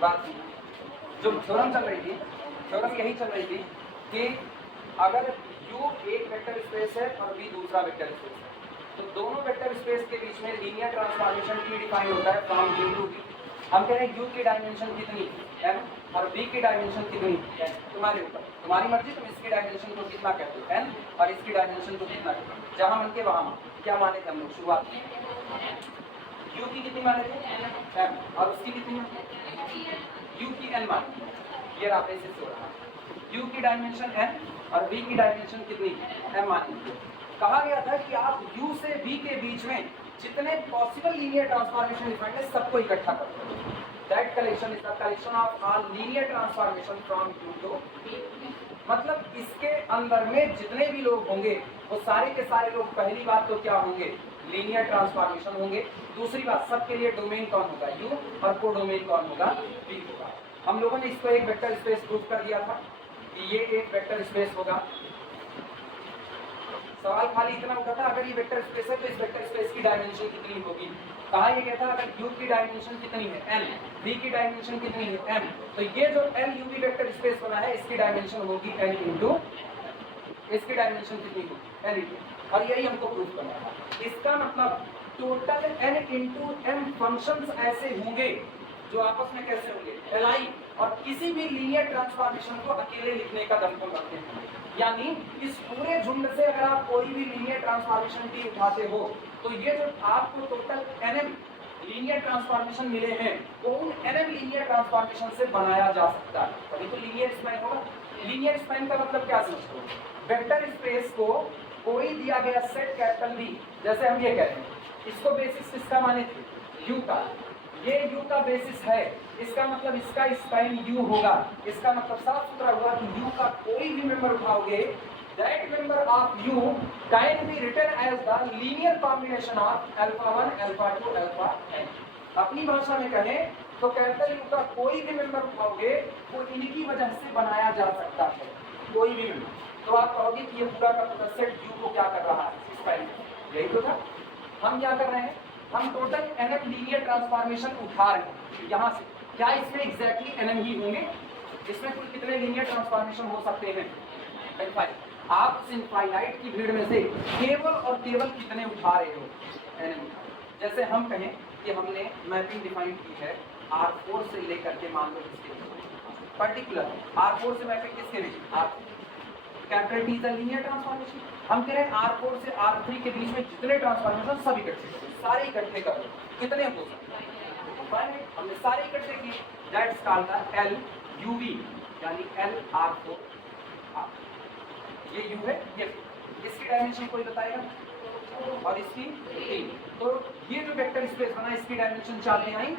बात सुनो, जो थ्योरम चल रही थी, थ्योरम यही चल रही थी कि अगर U एक वेक्टर स्पेस है और V दूसरा वेक्टर स्पेस है, तो दोनों वेक्टर स्पेस के बीच में लीनियर ट्रांसफॉर्मेशन T डिफाइन होता है फ्रॉम U टू V। हम कह रहे हैं U की डायमेंशन कितनी m और V की डायमेंशन कितनी n, तुम्हारे ऊपर, तुम्हारी मर्जी, तुम इसकी डायमेंशन को कितना कहते हो n और इसकी डायमेंशन को कितना कहते हो, जहां मन के वहां मान। क्या माने थे हम लोग शुरुआत में? U की कितनी माने थे m और उसकी कितनी U की n माने, ये रहा बेसिस हो रहा है। U की डायमेंशन n और V की डायमेंशन कितनी m माने। कहा गया था कि आप U से V के बीच में जितने पॉसिबल लीनियर ट्रांसफॉर्मेशन डिफाइंड है सबको इकट्ठा करते हैं। That collection is the collection of all linear transformation from U to V। मतलब इसके अंदर में जितने भी लोग होंगे वो सारे के सारे लोग पहली बात तो क्या होंगे, लीनियर ट्रांसफॉर्मेशन होंगे। दूसरी बात, सबके लिए डोमेन कौन होगा, U, और को डोमेन कौन होगा, V होगा। हम लोगों ने इसको एक वेक्टर स्पेस प्रूव कर दिया था कि ये एक वेक्टर स्पेस होगा। सवाल खाली इतना उठा था, अगर ये वेक्टर स्पेस है तो इस वेक्टर स्पेस की डायमेंशन कितनी होगी। कहा ये कहता अगर U की डायमेंशन कितनी है n, V की डायमेंशन कितनी है m, तो ये जो l U V vector space बना है इसकी डायमेंशन होगी n इंटू, इसकी डायमेंशन कितनी होगी n इंटू, और यही हमको प्रूफ करना था। इसका मतलब total n into m functions ऐसे होंगे जो आपस में कैसे होंगे, li, और किसी भी लीनियर ट्रांसफॉर्मेशन को अकेले लिखने का दमखम रखते हैं। यानी इस पूरे झुंड से अगर आप कोई भी लीनियर ट्रांसफॉर्मेशन की उठाते हो तो ये जो आपको टोटल nm लीनियर ट्रांसफॉर्मेशन मिले हैं वो उन nm लीनियर ट्रांसफॉर्मेशन से बनाया जा सकता है, तभी तो लीनियर स्पैन होगा। लीनियर स्पैन का मतलब क्या समझते हो, वेक्टर स्पेस को कोई दिया गया सेट कैपिटल V, जैसे हम ये कह रहे हैं, इसको बेसिस किसका माने थे, U का, ये U का बेसिस है, इसका मतलब इसका स्पैन U होगा। इसका मतलब साफ सुथरा हुआ कि U का कोई भी member उठाओगे, that member of U can be written as the linear combination of alpha 1, alpha 2, alpha n। अपनी भाषा में कहें तो कैपिटल U का कोई भी मेंबर उठाओगे वो इनकी वजह से बनाया जा सकता है, कोई भी मेंबर। तो आप कहोगे कि ये पूरा का पूरा सेट U को क्या कर रहा है, स्पैन, यही तो था। हम क्या कर रहे हैं, हम टोटल nm लीनियर ट्रांसफॉर्मेशन उठा रहे हैं यहाँ से। क्या इसमें एग्जैक्टली nm ही होंगे, इसमें कुल कितने लीनियर ट्रांसफॉर्मेशन हो सकते हैं, इनफाइनाइट। आप उस इनफाइनाइट की भीड़ में से केवल और केवल कितने उठा रहे हो, nm। जैसे हम कहें कि हमने मैपिंग डिफाइन की है R4 से लेकर के, मान लो इसके पर्टिकुलर R4 से मैपिंग किसके बीच, capital T is a linear transformation. हम कह रहे हैं R4 से R3 के बीच में जितने ट्रांसफॉर्मेशन सब इकट्ठे करो, सारे इकट्ठे करो, कितने हो सकते हैं, हमने सारे इकट्ठे किए, that's called the L UV, यानी L R4। ये U है, ये इसकी डायमेंशन कोई बताएगा, और इसकी 3। तो ये जो वेक्टर स्पेस बना इसकी डायमेंशन 4 में आई,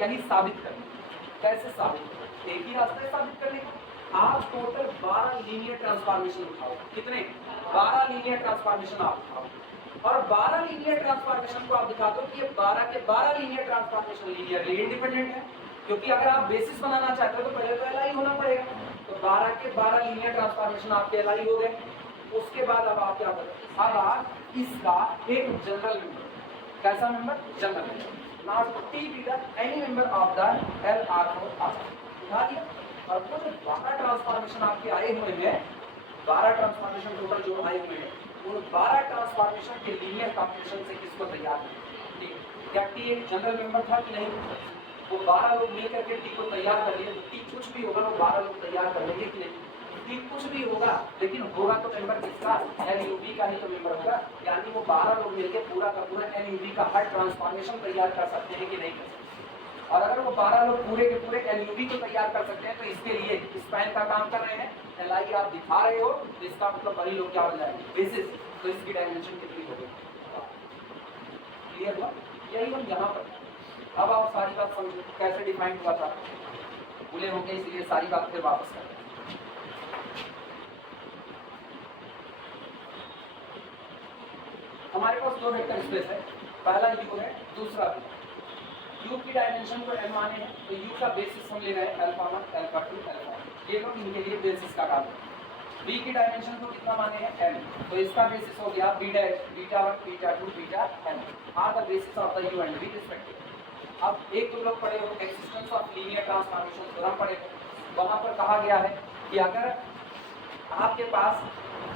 यही साबित करना। कैसे साबित, एक ही रास्ता है साबित करने का, आप टोटल 12 लीनियर ट्रांसफॉर्मेशन उठाओ, कितने, 12 लीनियर ट्रांसफॉर्मेशन आप उठाओ, और 12 लीनियर ट्रांसफॉर्मेशन को आप दिखा दो कि ये 12 के 12 लीनियर ट्रांसफॉर्मेशन लीनियरली इंडिपेंडेंट है, क्योंकि अगर आप बेसिस बनाना चाहते हो तो पहले तो LI होना पड़ेगा। तो 12 के 12 लीनियर ट्रांसफॉर्मेशन आपके LI हो गए। उसके बाद अब आप क्या करें, अब आप इसका एक जनरल मेंबर, कैसा member, general member, not T be the any member of the LR4 उठा दिया। और वो जो 12 ट्रांसफॉर्मेशन आपके आए हुए हैं, 12 ट्रांसफॉर्मेशन टोटल जो आए हुए हैं, उन 12 ट्रांसफॉर्मेशन के लीनियर कॉम्बिनेशन से किसको तैयार किया, क्या T एक जनरल मेंबर था कि नहीं, वो 12 लोग मिलकर के T को तैयार कर लिए। तो T कुछ भी होगा वो 12 लोग तैयार कर लेंगे कि नहीं, T कुछ भी होगा लेकिन होगा तो मेंबर किसका, LUV का ही तो मेंबर होगा। यानी वो 12 लोग मिलकर पूरा का पूरा LUV का हर ट्रांसफॉर्मेशन तैयार कर सकते हैं कि नहीं कर सकते। और अगर वो 12 लोग पूरे के पूरे LUV को तैयार कर सकते हैं तो इसके लिए स्पैन का काम कर रहे हैं, LI आप दिखा रहे हो, इसका मतलब वही लोग क्या बन जाएंगे, बेसिस। तो इसकी डायमेंशन कितनी होगी, क्लियर हुआ, यही हम यहाँ पर। अब आप सारी बात समझो कैसे डिफाइन हुआ था, भूले होंगे इसलिए सारी बात फिर वापस कर। हमारे पास दो वेक्टर स्पेस है, पहला U है, दूसरा V। U की डायमेंशन को m माने हैं तो U का बेसिस हम ले रहे हैं अल्फा 1, अल्फा 2, अल्फा 1, ये लोग इनके लिए बेसिस का काम है। V की डायमेंशन को कितना माने हैं m, तो इसका बेसिस हो गया b dash, beta 1, beta 2, beta n are the basis of the U and V respectively. अब एक तुम लोग पढ़े हो existence of linear transformation theorem पढ़े हो, वहां पर कहा गया है कि अगर आपके पास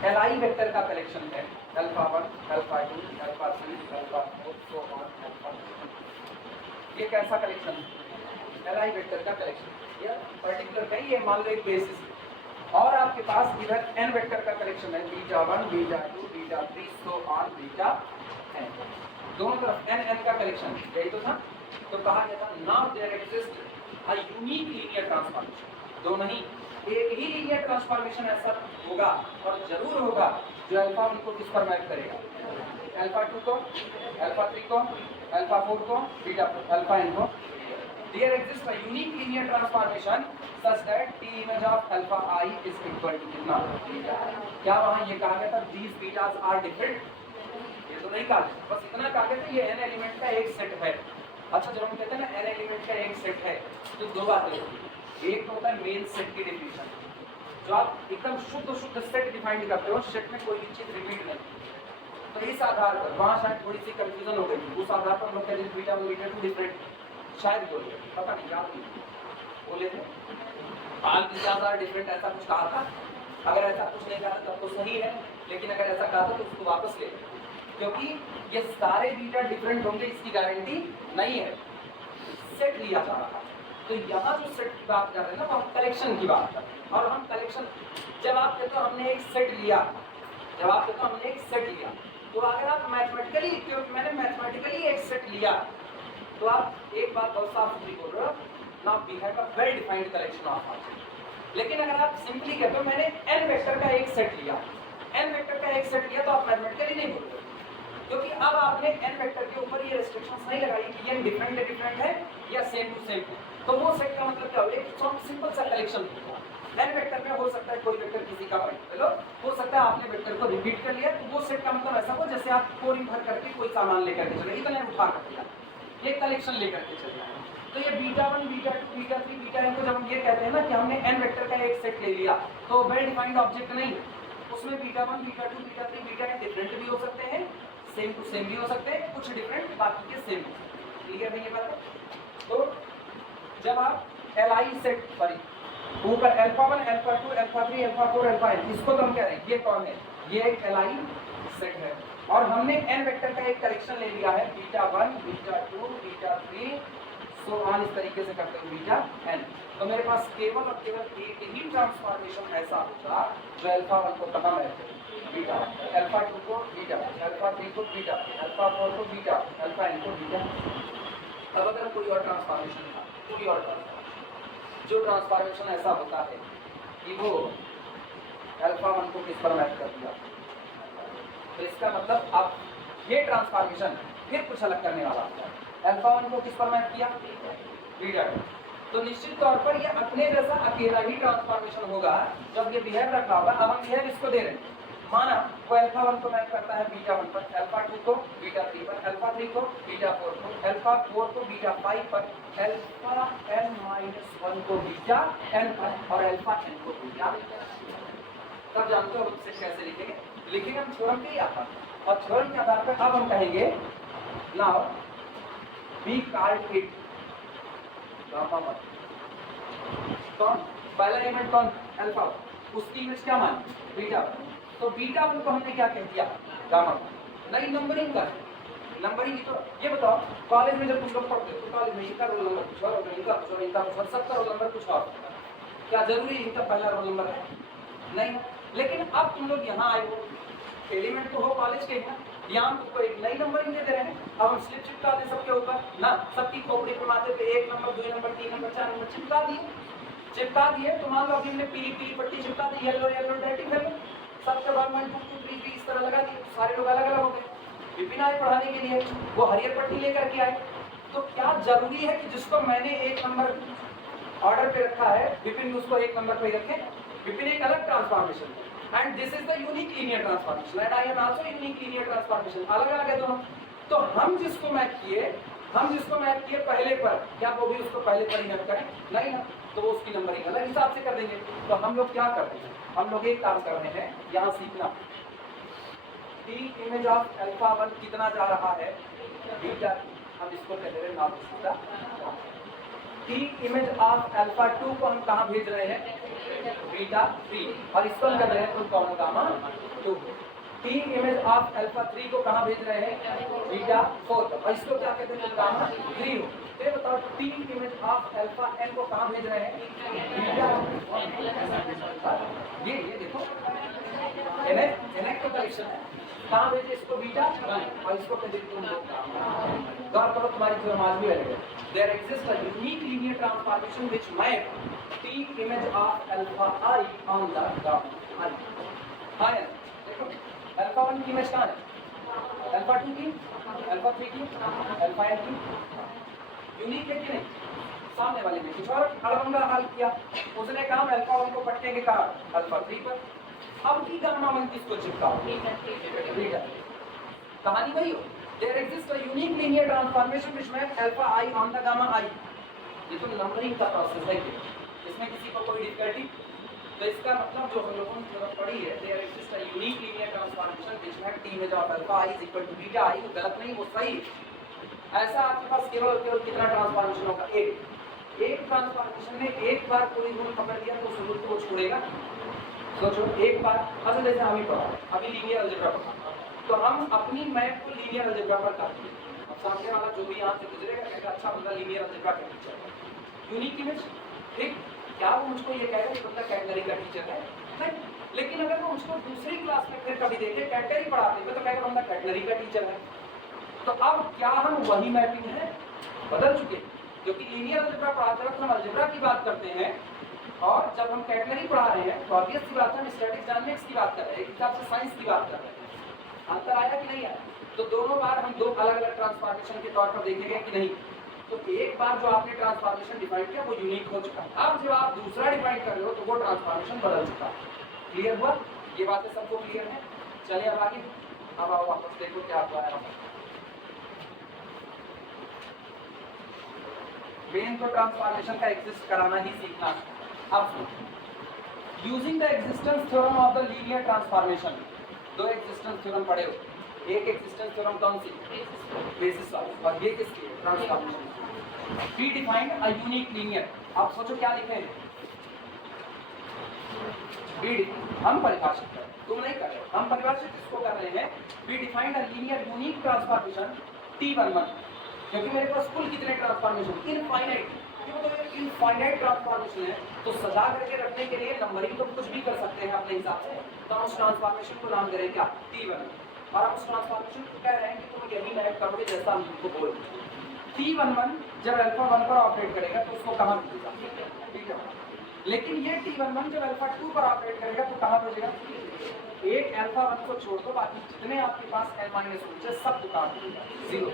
Li वेक्टर का कलेक्शन है alpha 1 alpha 2 alpha 3 alpha 4 so on alpha, ये कैसा कलेक्शन है? Li वेक्टर का कलेक्शन। ये पर्टिकुलर कहीं ये मान लो एक बेसिस है और आपके पास इधर n वेक्टर का कलेक्शन है beta 1 beta 2 beta 3 so on beta n, दोनों तरफ n n का कलेक्शन, यही तो था। तो कहा गया था now there exist a unique linear transformation, दो नहीं एक ही लीनियर ट्रांसफॉर्मेशन ऐसा होगा और जरूर होगा जो अल्फा 1 को किस पर मैप करेगा, अल्फा 2 को, अल्फा 3 को, अल्फा 4 को, बीटा अल्फा n को। There exist a unique linear transformation such that t image of alpha I is equal to कितना बीटा। क्या वहां ये कहा गया था दीस बीटास आर डिफरेंट? ये तो नहीं कहा, बस इतना कहा गया था ये n एलिमेंट का एक सेट है। अच्छा जब हम कहते हैं ना n एलिमेंट का एक सेट है तो दो बातें होती है, एक तो होता है मेन सेट की डेफिनेशन, जो आप एकदम शुद्ध सेट डिफाइन करते हो, सेट में कोई भी चीज रिपीट नहीं। तो इस आधार पर वहां शायद थोड़ी सी कंफ्यूजन हो गई, उस आधार पर हम लोग कहते हैं बीटा 1 बीटा 2 डिफरेंट, शायद बोले पता नहीं याद नहीं बोले थे ऑल बीटास आर डिफरेंट ऐसा कुछ कहा था। अगर ऐसा कुछ नहीं कहा तब तो सही है, लेकिन अगर ऐसा कहा था तो उसको वापस ले, क्योंकि ये सारे बीटा डिफरेंट होंगे इसकी गारंटी नहीं है, सेट लिया जा रहा है। तो यहाँ जो सेट की बात कर रहे हैं ना, हम कलेक्शन की बात कर रहे हैं, और हम कलेक्शन जब आप कहते हो हमने एक सेट लिया, जब आप कहते हो हमने एक सेट लिया, तो अगर आप मैथमेटिकली, क्योंकि मैंने मैथमेटिकली एक सेट लिया, तो आप एक बात बहुत साफ सुथरी बोल रहे हो ना, we have a well defined collection of object. लेकिन अगर आप सिंपली कहते हो मैंने n वेक्टर का एक सेट लिया, n वेक्टर का एक सेट लिया, तो आप मैथमेटिकली नहीं बोल रहे, क्योंकि अब आपने n वेक्टर के ऊपर ये रेस्ट्रिक्शंस नहीं लगाई कि ये डिफरेंट है या सेम टू सेम है। तो वो सेट का मतलब क्या हो, एक सिंपल सा कलेक्शन होगा। n वेक्टर में हो सकता है कोई वेक्टर किसी का मल्टीपल हो सकता है आपने वेक्टर को रिपीट कर लिया, तो वो सेट का मतलब ऐसा हो जैसे आप कोरिंग भर करके कोई सामान लेकर के चले, इतना उठा कर दिया, ये कलेक्शन लेकर के चले आए। तो ये beta 1 beta 2 beta 3 beta n को जब हम ये कहते हैं ना कि हमने n वेक्टर का एक सेट ले लिया, तो वेल डिफाइंड ऑब्जेक्ट नहीं, उसमें beta 1 beta 2 beta 3 beta n different भी हो सकते हैं, सेम टू सेम भी हो सकते हैं, कुछ डिफरेंट बाकी के सेम। क्लियर है ये बात? तो जब आप Li सेट पर ऊपर alpha 1 alpha 2 alpha 3 alpha 4 alpha n, इसको तो हम कह रहे हैं ये कौन है, ये एक Li सेट है, और हमने n वेक्टर का एक कलेक्शन ले लिया है beta 1 beta 2 beta 3 so on, इस तरीके से करते हुए बीटा n। तो मेरे पास केवल और केवल एक ही ट्रांसफॉर्मेशन ऐसा होगा जो अल्फा 1 को कहा मैं बीटा, अल्फा 2 को बीटा, अल्फा 3 को बीटा, अल्फा 4 को बीटा, अल्फा n को बीटा। अब अगर कोई और ट्रांसफॉर्मेशन था, कोई और ट्रांसफॉर्मेशन, जो ट्रांसफॉर्मेशन ऐसा होता है कि वो अल्फा 1 को किस पर मैच कर दिया, तो इसका मतलब अब ये ट्रांसफॉर्मेशन फिर कुछ अलग करने वाला होता है। अल्फा 1 को किस पर मैच किया, बीटा, तो निश्चित तौर पर ये अपने जैसा अकेला ही ट्रांसफॉर्मेशन होगा जब ये बिहेव रखा होगा। अब हम बिहेव इसको दे रहे हैं, माना वो अल्फा 1 को मैच करता है बीटा 1 पर, अल्फा 2 को बीटा 3 पर, अल्फा 3 को बीटा 4 पर, अल्फा 4 को बीटा 5 पर, अल्फा n - 1 को बीटा n पर, और अल्फा n को बीटा। तब जानते हो उससे कैसे लिखेंगे, लिखेंगे हम थ्योरम के आधार पर, और थ्योरम के आधार पर अब हम कहेंगे now we called it gamma 1। कौन पहला एलिमेंट कौन, अल्फा, उसकी इमेज क्या मान बीटा, तो बीटा 1 को हमने क्या कह दिया, गामा। नई नंबरिंग का, नंबरिंग की तो ये बताओ कॉलेज में जब तुम लोग पढ़ते हो तो कॉलेज में इनका रोल नंबर कुछ और होगा, इनका कुछ और, इनका कुछ और, सबका रोल नंबर कुछ और, क्या जरूरी इनका पहला रोल नंबर है, नहीं। लेकिन अब तुम लोग यहाँ आए हो, एलिमेंट तो हो कॉलेज के ना, यहाँ तुमको एक नई नंबरिंग दे रहे हैं, अब हम स्लिप चिपका दें सबके ऊपर ना, सबकी खोपड़ी पे माथे पे 1 नंबर 2 नंबर 3 नंबर 4 नंबर चिपका दिए, तो मान लो अभी हमने पीली पट्टी चिपका दी, येलो डायरेक्टिंग कर लो, सबके बाद में 2 2 3 इस तरह लगा दिए, सारे लोग अलग अलग हो गए। विपिन आए पढ़ाने के लिए, वो हरियर पट्टी लेकर के आए, तो क्या जरूरी है कि जिसको मैंने 1 नंबर ऑर्डर पे रखा है विपिन उसको 1 नंबर पे रखें? विपिन एक अलग ट्रांसफॉर्मेशन है, and this is the unique linear transformation and I am also unique linear transformation, अलग अलग है दोनों। तो हम जिसको मैच किए पहले पर, क्या वो भी उसको पहले पर ही मैच करें? नहीं ना, तो वो उसकी नंबरिंग अलग हिसाब से कर देंगे। तो हम लोग क्या कर रहे हैं, हम लोग एक काम कर रहे हैं, यहाँ सीखना टी इमेज ऑफ अल्फा 1 कितना जा रहा है, बीटा, हम इसको कह रहे हैं नॉर्थ सीधा। टी इमेज ऑफ अल्फा 2 को हम कहाँ भेज रहे हैं, बीटा 3, और इसको हम कह रहे हैं common gamma 2। T image of alpha 3 को कहाँ भेज रहे हैं, बीटा 4, और इसको क्या कहते हैं, गामा 3। तो ये बताओ T image of alpha n को कहाँ भेज रहे हैं, बीटा 1। ये देखो एन का कलेक्शन है, कहाँ भेजे इसको, बीटा 1, और इसको कहते हैं गौर करो तुम्हारी थ्योरम आज भी रहेगा। There exist a unique linear transformation which map T image of alpha I on the gamma I. हाँ यार देखो अल्फा 1 की इमेज कहाँ है, अल्फा 2 की, अल्फा 3 की, अल्फा एन की, यूनिक है कि नहीं। सामने वाले में कुछ और अड़बंगा हाल किया, उसने कहा अल्फा 1 को पटने के कहा अल्फा 3 पर, अब की गामा 1 किसको चिपकाओ, बीटा। कहानी वही हो, there exist a unique linear transformation which map alpha I on the gamma I. ये तो नंबरिंग का प्रोसेस है, इसमें किसी को कोई डिफिकल्टी। तो इसका मतलब जो हम लोगों ने पढ़ी है, there exist a unique linear transformation which map T image of alpha i is equal to beta i. वो गलत नहीं, वो सही है। ऐसा आपके पास केवल कितना ट्रांसफॉर्मेशन होगा, एक ट्रांसफॉर्मेशन में एक बार कोई रूल पकड़ लिया तो उस रूल को छोड़ेगा। सोचो एक बार, अच्छा जैसे हम ही पढ़ा अभी लीनियर अलजेब्रा पढ़ा, तो हम अपनी मैप को लीनियर अलजेब्रा पर करते हैं। अब सामने वाला जो भी यहाँ से गुजरेगा कहेगा अच्छा बंदा लीनियर अलजेब्रा का टीचर है, यूनिक इमेज, ठीक। क्या वो मुझको ये कहेगा कि बंदा कैटेगरी का टीचर है, नहीं। लेकिन अगर वो मुझको दूसरी क्लास में फिर कभी देखे कैटेगरी पढ़ाते हुए तो कहेगा बंदा कैटेगरी का टीचर है। तो अब क्या हम वही मैपिंग है, बदल चुके, क्योंकि लीनियर अलजेब्रा पढ़ाते वक्त हम अलजेब्रा की बात करते हैं, और जब हम कैटेगरी पढ़ा रहे हैं तो ऑब्वियस सी बात है हम स्टैटिक्स डायनामिक्स की बात कर रहे हैं, एक हिसाब से साइंस की बात कर रहे हैं। अंतर आया कि नहीं आया। तो दोनों बार हम दो अलग अलग ट्रांसफॉर्मेशन के तौर पर देखेंगे कि नहीं। तो एक बार जो आपने ट्रांसफॉर्मेशन डिफाइन किया वो यूनिक हो चुका है, अब जब आप दूसरा डिफाइन कर रहे हो तो वो ट्रांसफॉर्मेशन बदल चुका है। क्लियर हुआ, ये बातें सबको क्लियर है। चलिए अब आगे, अब आओ वापस देखो क्या हुआ है। मेन तो ट्रांसफॉर्मेशन का एग्जिस्ट कराना ही सीखना है। अब using the existence theorem of the linear transformation, दो एग्जिस्टेंस थ्योरम पढ़े हो, एक एग्जिस्टेंस थ्योरम कौन सी, बेसिस वाली, और ये किसकी, transformation. We defined a unique linear, आप सोचो क्या लिखे हैं, हम परिभाषित कर, तुम नहीं कर रहे, हम परिभाषित इसको कर रहे हैं। We defined a linear unique transformation T11, क्योंकि मेरे पास कुल कितने ट्रांसफॉर्मेशन, इनफाइनाइट, क्यों तो ये इनफाइनाइट ट्रांसफॉर्मेशन है, तो सजा करके रखने के लिए नंबरिंग तो कुछ भी कर सकते हैं अपने हिसाब से। तो हम उस ट्रांसफॉर्मेशन को नाम दे रहे हैं क्या, T11, और हम उस ट्रांसफॉर्मेशन को कह रहे हैं कि तुम यही मैप करोगे जैसा हम तुमको बोल रहे हैं। T11 जब अल्फा 1 पर ऑपरेट करेगा तो उसको कहाँ भेजेगा, ठीक है। लेकिन ये T11 जब अल्फा 2 पर ऑपरेट करेगा तो कहाँ भेजेगा, एक अल्फा 1 को छोड़ दो, बाकी जितने आपके पास n-1 सब दुकान देगा 0।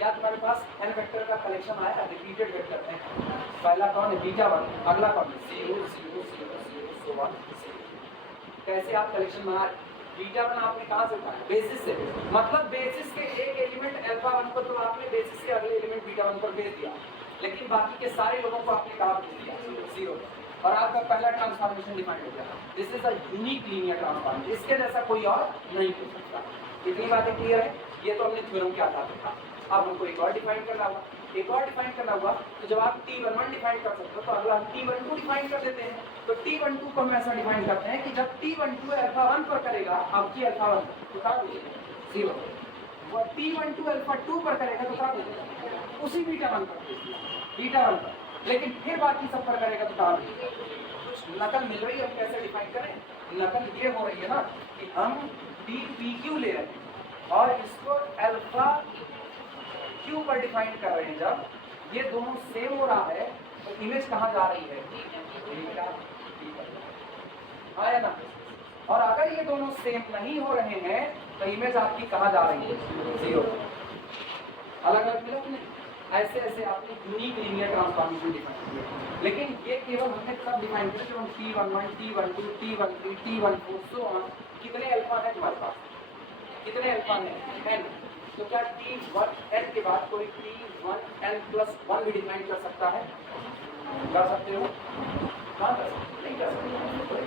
या तुम्हारे पास n वेक्टर का कलेक्शन आया, रिपीटेड वेक्टर है, पहला कौन है, बीटा 1, अगला कौन है 0 0 0 0 so on 0। कैसे आप कलेक्शन बना रहे, बीटा 1 आपने कहाँ से उठाया, बेसिस से, मतलब बेसिस के एक एलिमेंट अल्फा 1 पर तो आपने बेसिस के अगले एलिमेंट बीटा 1 पर भेज दिया, लेकिन बाकी के सारे लोगों को आपने कहाँ भेज दिया, 0, और आपका पहला ट्रांसफॉर्मेशन डिफाइन हो गया। This is a unique linear transformation, इसके जैसा कोई और नहीं हो सकता। इतनी बातें क्लियर है, ये तो हमने थ्योरम के आधार पर था। अब हमको एक और डिफाइन करना होगा, एक और डिफाइन करना होगा, तो जब आप T11 डिफाइन कर सकते हो तो अगला हम T12 डिफाइन कर देते हैं। तो T12 को हम ऐसा डिफाइन करते हैं कि जब T12 अल्फा 1 पर करेगा, अब की अल्फा 1 तो क्या होगा 0, वो T12 अल्फा 2 पर करेगा तो क्या होगा उसी बीटा 1 पर, बीटा 1 पर, लेकिन फिर बाकी सब पर करेगा तो क्या होगा, कुछ नकल मिल रही है। हम कैसे डिफाइन करें, नकल ये हो रही है ना कि हम TPQ ले रहे हैं और इसको अल्फा क्यू पर डिफाइन कर रहे हैं। जब ये दोनों सेम हो रहा है तो इमेज कहाँ जा रही है, है ना। और अगर ये दोनों सेम नहीं हो रहे हैं तो इमेज आपकी कहाँ जा रही है, 0। अलग अलग मिला कि नहीं, ऐसे ऐसे आपने यूनिक लीनियर ट्रांसफॉर्मेशन डिफाइन किया। लेकिन ये केवल हमने तब डिफाइन किया जब हम T11 T12 T13 T14 so on, कितने अल्फा है तुम्हारे पास, कितने अल्फा है n, तो क्या T1n के बाद कोई T1n+1 भी डिफाइन कर सकता है, कर सकते हो, हाँ कर सकते, नहीं कर सकते।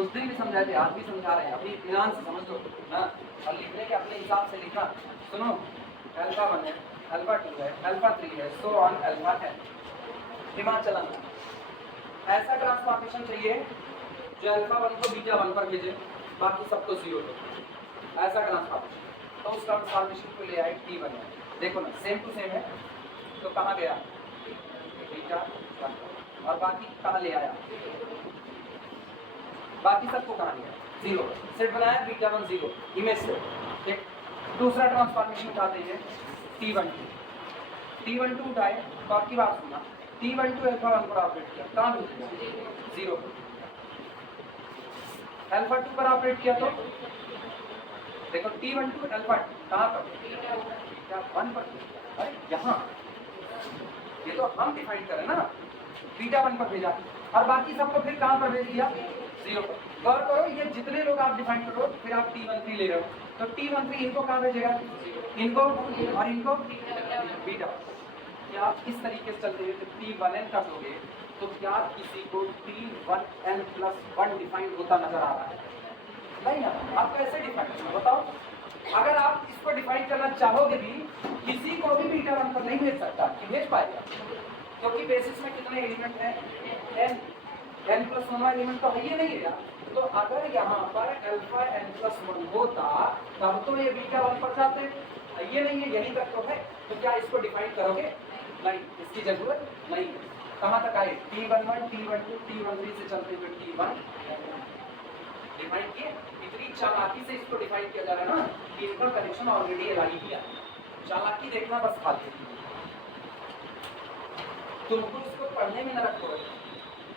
उस दिन भी समझाए थे, आज भी समझा रहे हैं, अपनी इत्मीनान से समझ लो ना, और लिखने के अपने हिसाब से लिखना। सुनो अल्फा 1 है, अल्फा 2 है, अल्फा 3 है, सो ऑन अल्फा n। दिमाग चलाना, ऐसा ट्रांसफॉर्मेशन चाहिए जो अल्फा 1 को बीटा 1 पर भेजे, बाकी सबको 0 पे। ऐसा ट्रांसफॉर्मेशन, तो उस ट्रांसफॉर्मेशन को ले आए T1 में। देखो ना सेम टू सेम है, तो कहाँ गया बीटा 1 और बाकी कहाँ ले आया, बाकी सबको कहाँ लिया 0। सेट बनाया बीटा 1 0 इमेज से। एक दूसरा ट्रांसफॉर्मेशन उठाते हैं T12 उठाए, तो आपकी बात सुनना, T12 अल्फा 1 पर ऑपरेट किया, कहाँ भेज 0 पर। अल्फा 2 पर ऑपरेट किया तो देखो T12 अल्फा 2 कहाँ पर बीटा 1 पर, अरे यहाँ ये तो हम डिफाइन करें ना, बीटा 1 पर भेजा और बाकी सबको फिर कहाँ पर भेज दिया 0 पर। गौर करो ये जितने लोग आप डिफाइन करो फिर आप T13 ले रहे हो, तो T13 इनको कहाँ भेजेगा, इनको और इनको बीटा। क्या आप इस तरीके से चलते हुए T1n तक लोगे तो क्या किसी को T1n प्लस 1 डिफाइन होता नजर आ रहा है? नहीं ना, आप कैसे डिफाइन करना बताओ। अगर आप इसको डिफाइन करना चाहोगे भी किसी को भी बीटा 1 पर नहीं भेज सकता, कि भेज पाएगा, क्योंकि बेसिस में कितने एलिमेंट हैं n प्लस 1 एलिमेंट तो है ही नहीं है यार। तो अगर यहाँ पर अल्फा n प्लस 1 होता तब तो ये बीटा 1 पर जाते, ये नहीं है यहीं तक तो है, तो क्या इसको डिफाइन करोगे? नहीं, इसकी जरूरत नहीं। कहाँ तक आए T11 T12 T13 से चलते हुए T1 डिफाइन किए। इतनी चालाकी से इसको डिफाइन किया जा रहा है ना कि इनका कनेक्शन ऑलरेडी एलाई किया। चालाकी देखना बस फालतू, तुमको इसको पढ़ने में न रखो।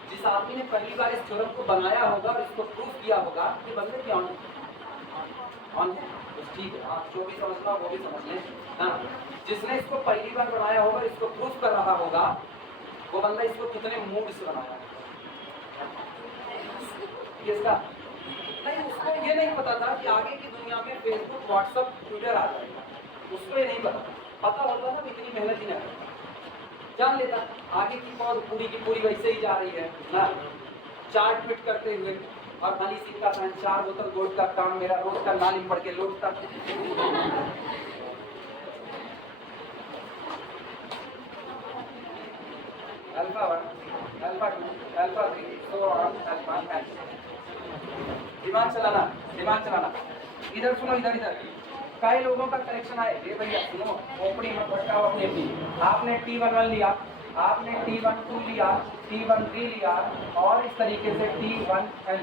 जिस आदमी ने पहली बार इस थ्योरम को बनाया होगा और इसको प्रूफ किया होगा कि बंदे क्या ऑन है, तो ठीक है, आप जो भी समझना वो भी समझ लें। हाँ, जिसने इसको पहली बार बनाया होगा, इसको प्रूफ कर रहा होगा, वो बंदा इसको कितने मूड से बनाया इसका नहीं, उसको ये नहीं पता था कि आगे की दुनिया में फेसबुक व्हाट्सएप ट्विटर आ जाएगा, उसको ये नहीं पता होता ना, इतनी मेहनत ही नहीं जान लेता। आगे की पौध पूरी की पूरी वैसे ही जा रही है ना, चार्ट फिट करते हुए, और हनी सिंह का 4 बोतल गोल्ड का काम मेरा रोज का नाली पड़ के लौटता। Alpha 1 alpha 2 alpha 3 so on alpha n। दिमाग चलाना। इधर सुनो, इधर कई लोगों का कनेक्शन आए, ये भैया सुनो, खोपड़ी में भटकाओ अपनी। आपने T11 लिया, आपने T12 लिया, T13 लिया और इस तरीके से T1n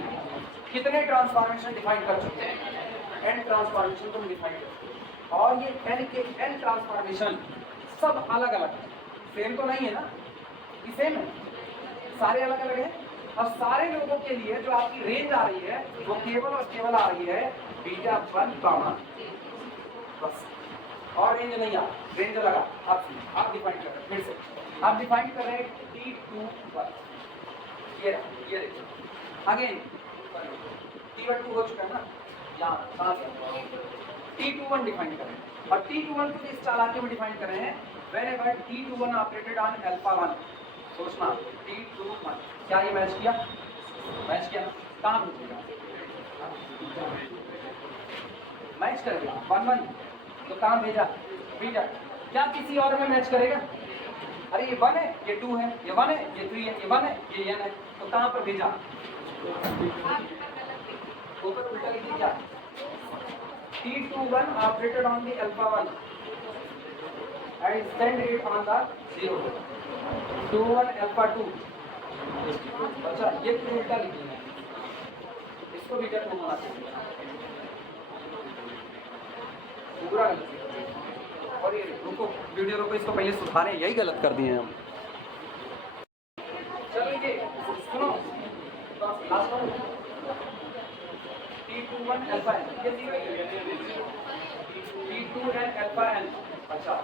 कितने ट्रांसफॉर्मेशन डिफाइन कर चुके हैं? n ट्रांसफॉर्मेशन तुम डिफाइन कर, और ये n के n ट्रांसफॉर्मेशन सब अलग अलग है, सेम तो नहीं है ना, ये सेम है, सारे अलग अलग है। और सारे लोगों के लिए जो आपकी रेंज आ रही है वो केवल और केवल आ रही है बीटा 1 गामा बस, और रेंज नहीं आ, रेंज लगा। आप डिफाइन कर रहे हैं, फिर से आप डिफाइन कर रहे हैं T21, ये देखिए अगेन T12 हो चुका है ना, यहाँ T21 डिफाइन कर रहे हैं, और T21 को इस चालाकी में डिफाइन कर रहे हैं whenever T21 operated on alpha 1। सोचना T21 क्या ये मैच किया कहाँ भेजेगा, मैच करेगा 1 तो कहाँ भेजा बीटा, क्या किसी और में मैच करेगा? अरे ये 1 है, ये 2 है, ये 1 है, ये 3 है, ये 1 है, ये n है, तो कहाँ पर भेजा? ऊपर उल्टा लिख दिया। T21 operated on the alpha 1 and send it on the 0 21 alpha 2। अच्छा ये तो उल्टा लिख दिया, इसको बीटा 2 होना चाहिए, पूरा गलत। और ये रुको, वीडियो रुको, इसको पहले सुधारें, यही गलत कर दिए हम। चलिए सुनो, last one T21 alpha n, ये T2n अल्फा n। अच्छा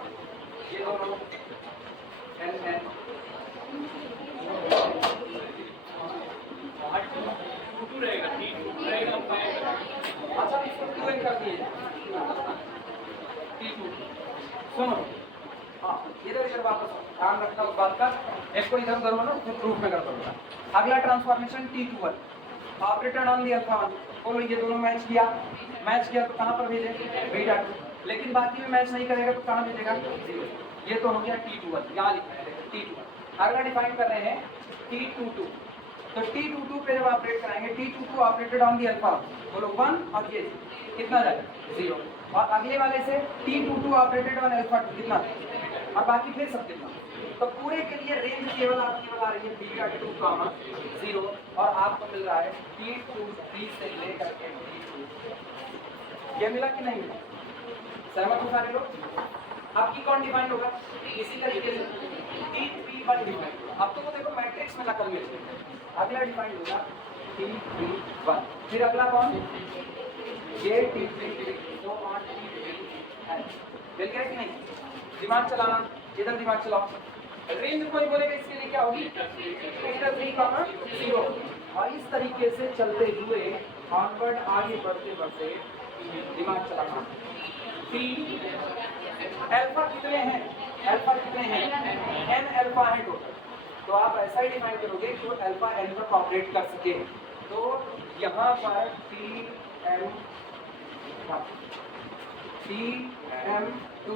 ये दोनों n n रहेगा, अच्छा इसको 2n कर दिए T2। सुनो, हाँ इधर वापस ध्यान रखना उस बात का, इसको इधर करो ना फिर प्रूफ में कर दूंगा। अगला transformation T21 operated on the alpha 1, बोलो ये दोनों मैच किया तो कहाँ पर भेजे बीटा 2, लेकिन बाकी में मैच नहीं करेगा तो कहाँ मिलेगा 0। ये तो हो गया T21, यहाँ लिखा है T21। अगला डिफाइन कर रहे हैं T22। तो T22 पे जब ऑपरेट कराएंगे, T22 operated on the alpha, बोलो 1 और ये कितना जाएगा 0। और अगले वाले से T22 ऑपरेटेड ऑन अल्फा 2 कितना, और बाकी फिर सब कितना। तो पूरे के लिए रेंज केवल आपकी आ रही है β2 कामा 0, और आपको मिल रहा है T23 से लेकर के T2। ये मिला कि नहीं मिला, सहमत हो सारे लोग। आपकी कौन डिफाइन होगा, इसी तरीके से T31 डिफाइन होगा। अब तो वो देखो मैट्रिक्स में नकल में, अगला डिफाइन होगा T31, फिर अगला कौन, ये T3, तो और T3 मिल गया कि नहीं। दिमाग चलाना, इधर दिमाग चलाओ। रेंज कोई बोलेगा इसके लिए क्या होगी, T3, 0। और इस तरीके से चलते हुए फॉरवर्ड आगे बढ़ते बढ़ते दिमाग चलाना। T अल्फा कितने हैं, अल्फा कितने हैं, n अल्फा है टोटल। तो आप ऐसा ही डिफाइन करोगे कि अल्फा n पर ऑपरेट कर सके। तो यहाँ पर Tm2,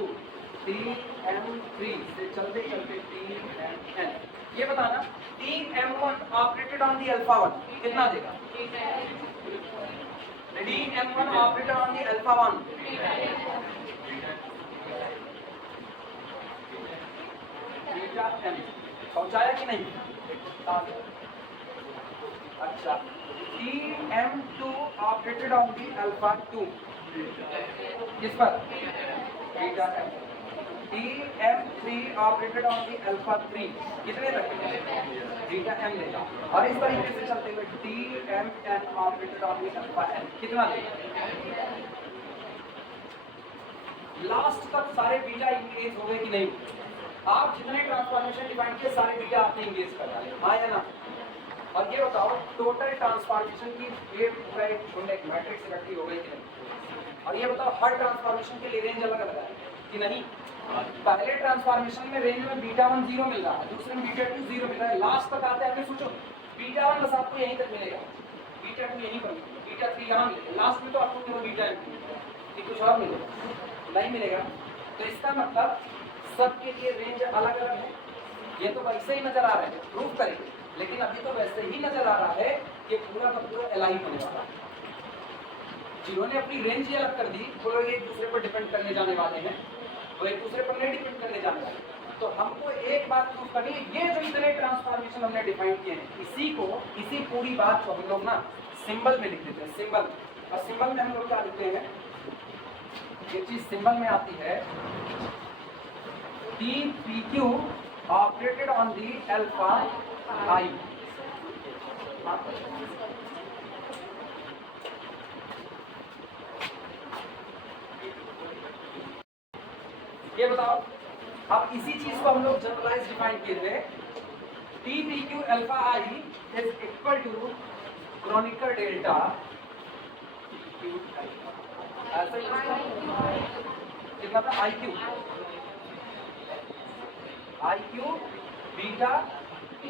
Tm3 से चलते चलते Tmn। ये बताना Tm1 operated on the alpha 1 कितना देगा, Tm1 operated on the alpha 1 beta m, पहुंचाया कि नहीं। अच्छा, Tm2 operated on the alpha 2 किस पर, beta m। Tm3 operated on the alpha 3 कितने तक, बीटा m लेगा। और इस तरीके से चलते हुए Tmn operated on the alpha n कितना लेगा। लास्ट तक सारे बीटा इंक्रीज हो गए कि नहीं। आप जितने ट्रांसफॉर्मेशन डिफाइन किए सारे बीटा आपने इंगेज कर डाले, हाँ या ना। और ये बताओ टोटल ट्रांसफॉर्मेशन की ये पूरा एक मैट्रिक्स इकट्ठी हो गई कि नहीं। और ये बताओ हर ट्रांसफॉर्मेशन के लिए रेंज अलग अलग है कि नहीं। पहले ट्रांसफॉर्मेशन में रेंज में β1 0 मिल रहा है, दूसरे में β2 0 मिल रहा है, लास्ट तक आते आते सोचो β1 बस आपको यहीं तक मिलेगा, β2 यहीं पर, β3 यहाँ मिलेगा, लास्ट में तो आपको केवल βn कुछ और मिलेगा नहीं मिलेगा। तो इसका मतलब सबके लिए रेंज अलग अलग है। ये तो वैसे ही नजर आ रहा है, प्रूफ करेंगे, लेकिन अभी तो वैसे ही नजर आ रहा है कि पूरा का पूरा एलाइन होने वाला है। जिन्होंने अपनी रेंज ही अलग कर दी वो लोग एक दूसरे पर डिपेंड करने जाने वाले हैं, वो एक दूसरे पर नहीं डिपेंड करने जाने वाले। तो हमको एक बात प्रूफ करनी है, ये जो इतने ट्रांसफॉर्मेशन हमने डिफाइन किए हैं, इसी पूरी बात को हम लोग ना सिंबल में लिख देते हैं, सिंबल। और सिंबल में हम लोग क्या लिखते हैं, ये चीज सिंबल में आती है T3Q operated on the alpha I। ये बताओ, अब इसी चीज को हम लोग जनरलाइज डिफाइन किए थे, T3Q alpha I is equal to Kronecker delta ऐसा कितना था IQ बीटा P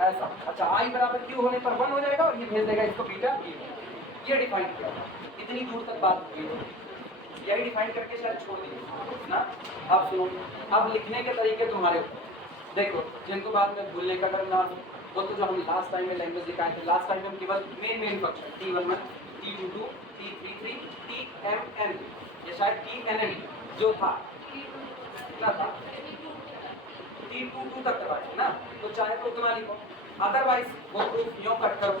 ऐसा। अच्छा, I बराबर Q होने पर 1 हो जाएगा और ये भेज देगा इसको बीटा P। ये डिफाइन किया, इतनी दूर तक बात हुई, यही डिफाइन करके शायद छोड़ दिए ना। अब सुनो, अब लिखने के तरीके तुम्हारे ऊपर। देखो, जिनको बाद में भूलने का डर ना हो, वो तो जो हम लास्ट टाइम में लैंग्वेज दिखाए थे, लास्ट टाइम हम केवल main function T11, T22, T33, Tmn, ये शायद Tnn जो था कितना था T22 तक करवाए ना, तो चाहे तो उतना लिखो, अदरवाइज वो प्रूफ यूँ कट करो,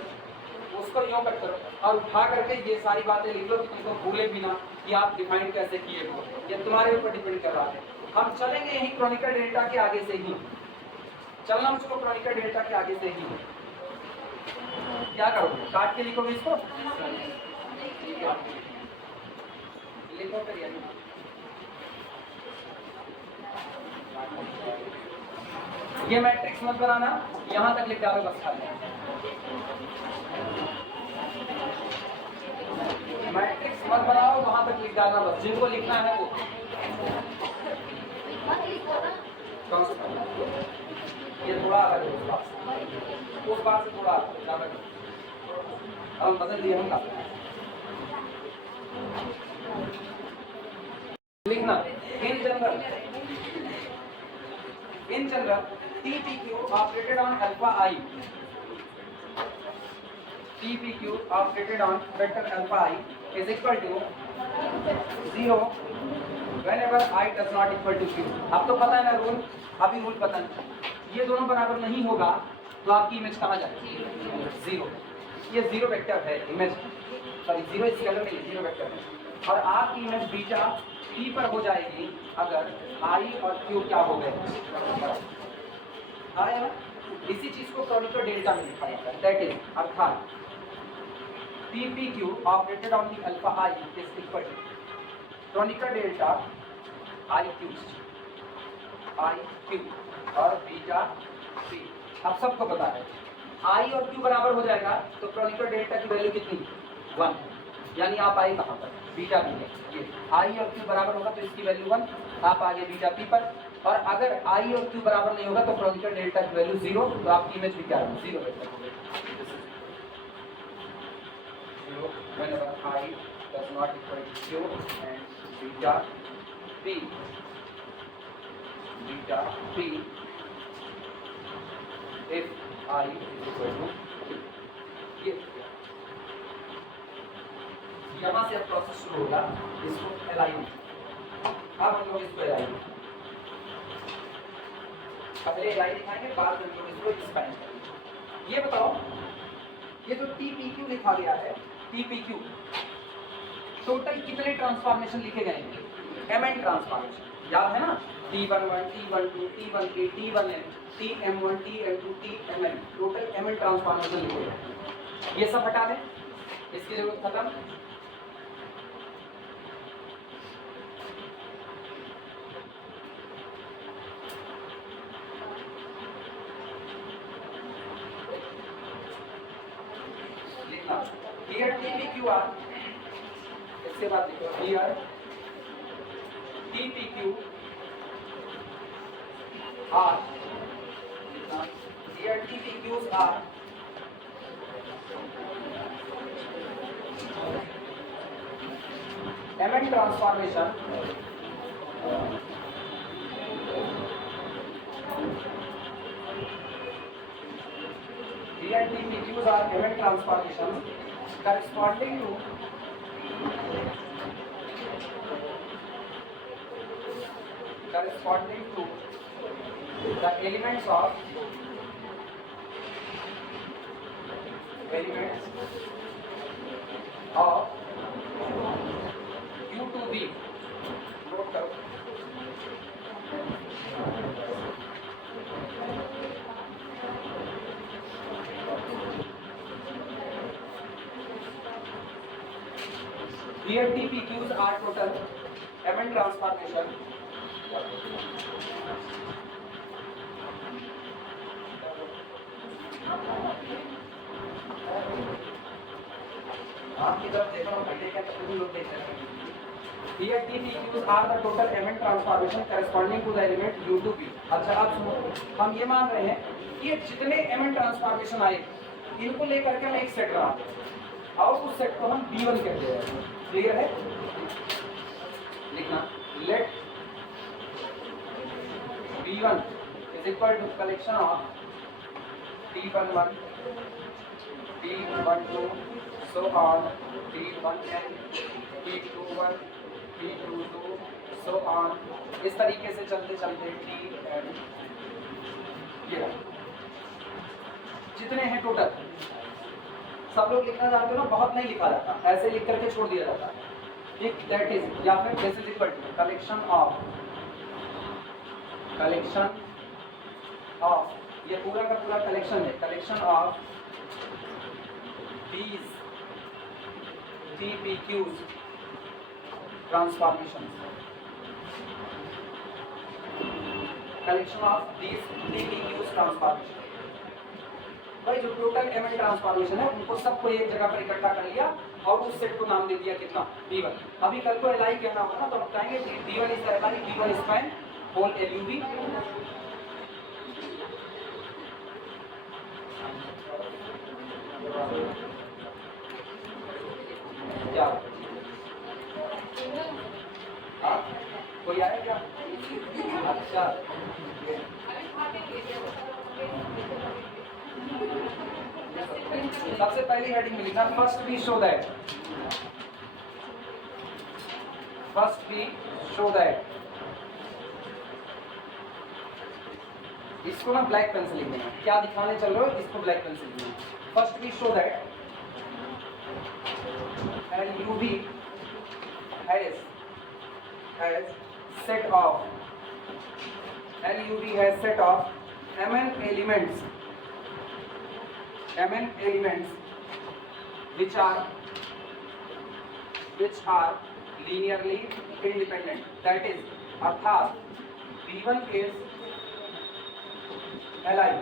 उसको यूँ कट करो और उठा करके ये सारी बातें लिख लो कि तुमको भूले भी ना कि आप डिफाइन कैसे किए हो। ये तुम्हारे ऊपर डिपेंड कर रहा है। हम चलेंगे यही क्रॉनिकल डेल्टा के आगे से ही चलना, मुझको क्रॉनिकल डेल्टा के आगे से ही। क्या करोगे, काट के लिखोगे इसको, लिखो फिर यही। ये मैट्रिक्स मत बनाना, यहां तक लिख डालो बस खाली। मैट्रिक्स मत बनाओ, वहां तक लिख डालना बस, जिनको लिखना है वो। ये थोड़ा अलग है उस बात से थोड़ा अलग। अब बदल दिया हम लिखना in general TPQ operated on alpha I, TPQ operated on vector alpha I is equal to 0 whenever I does not equal to Q। अब तो पता है ना रूल, अभी रूल पता नहीं, ये दोनों बराबर नहीं होगा तो आपकी इमेज कहाँ जाएगी? 0। ये 0 वेक्टर है इमेज, सॉरी 0 स्केलर नहीं, 0 वेक्टर है। और आपकी इमेज बीटा P पर हो जाएगी अगर I और Q क्या हो गए, आया ना? इसी चीज को क्रॉनिकल डेल्टा में लिखा जाता है, दैट इज अर्थात PPQ operated on the alpha I is equal to Kronecker delta IQ और बीटा P। अब सबको पता है I और Q बराबर हो जाएगा तो क्रॉनिकल डेल्टा की वैल्यू कितनी? 1। यानी आप आए कहाँ पर? बीटा P है। ये I और Q बराबर होगा तो इसकी वैल्यू 1, आप आगे बीटा P पर। और अगर I और Q बराबर नहीं होगा तो क्रॉनिकल डेल्टा की वैल्यू 0, तो आपकी इमेज भी क्या है? 0 वेक्टर होगी। 0 whenever I does not equal to Q and beta P if I is equal to Q। ये यहाँ से अब प्रोसेस शुरू होगा, इसको एलाइन, अब हम लोग इसको एलाइन, पहले एलाइन दिखाएंगे, बाद में हम लोग इसको एक्सपेंड करेंगे। ये बताओ, ये जो TPQ लिखा गया है, TPQ टोटल कितने ट्रांसफॉर्मेशन लिखे गए हैं? MN ट्रांसफॉर्मेशन, याद है ना? T11, T12, T13, T1n, Tm1, Tm2, Tmn, total MN transformation लिखे गए। ये सब हटा दें, इसकी जरूरत खत्म। Here TPQ are, इसके बाद देखो here TPQ are, here TPQs are MN transformation here TPQs are MN transformations corresponding to the elements of U to V। Note करो, here TPQs are total MN transformation आपकी तरफ देखो, बैठे क्या तो लोग देख रहे हैं। Here TPQs are the total MN transformation corresponding to the element U to V। अच्छा आप सुनो, हम ये मान रहे हैं कि ये जितने MN ट्रांसफॉर्मेशन आए इनको लेकर के हम एक सेट बनाते हैं और उस सेट को हम B1 कहते हैं। क्लियर है? लिखना, late B1 is equal to collection of T11, T12, so on, T1n, T21, T22, so on, इस तरीके से चलते चलते Tn, ये जितने हैं टोटल, सब लोग लिखना चाहते हो ना? बहुत नहीं लिखा जाता, ऐसे लिख करके छोड़ दिया जाता है। ठीक, दैट इज, या फिर this is equal to collection of, ये पूरा का पूरा कलेक्शन है, collection of these TPQs transformations, collection of these TPQs transformation। भाई जो टोटल MN ट्रांसफॉर्मेशन है उनको सबको एक जगह पर इकट्ठा कर लिया और उस सेट को नाम दे दिया कितना? B1। अभी कल को LI कहना होगा ना तो हम कहेंगे B1 is the LI, B1 span whole LUV। क्या कोई आया क्या? अच्छा, सबसे पहली हेडिंग में लिखा first we show that, first we show that. इसको ना ब्लैक पेन से लिखना है, क्या दिखाने चल रहे हो इसको ब्लैक पेन से लिखना है। First we show that LUV has set of LUV has set of mn elements which are linearly independent, that is अर्थात V1 is Li।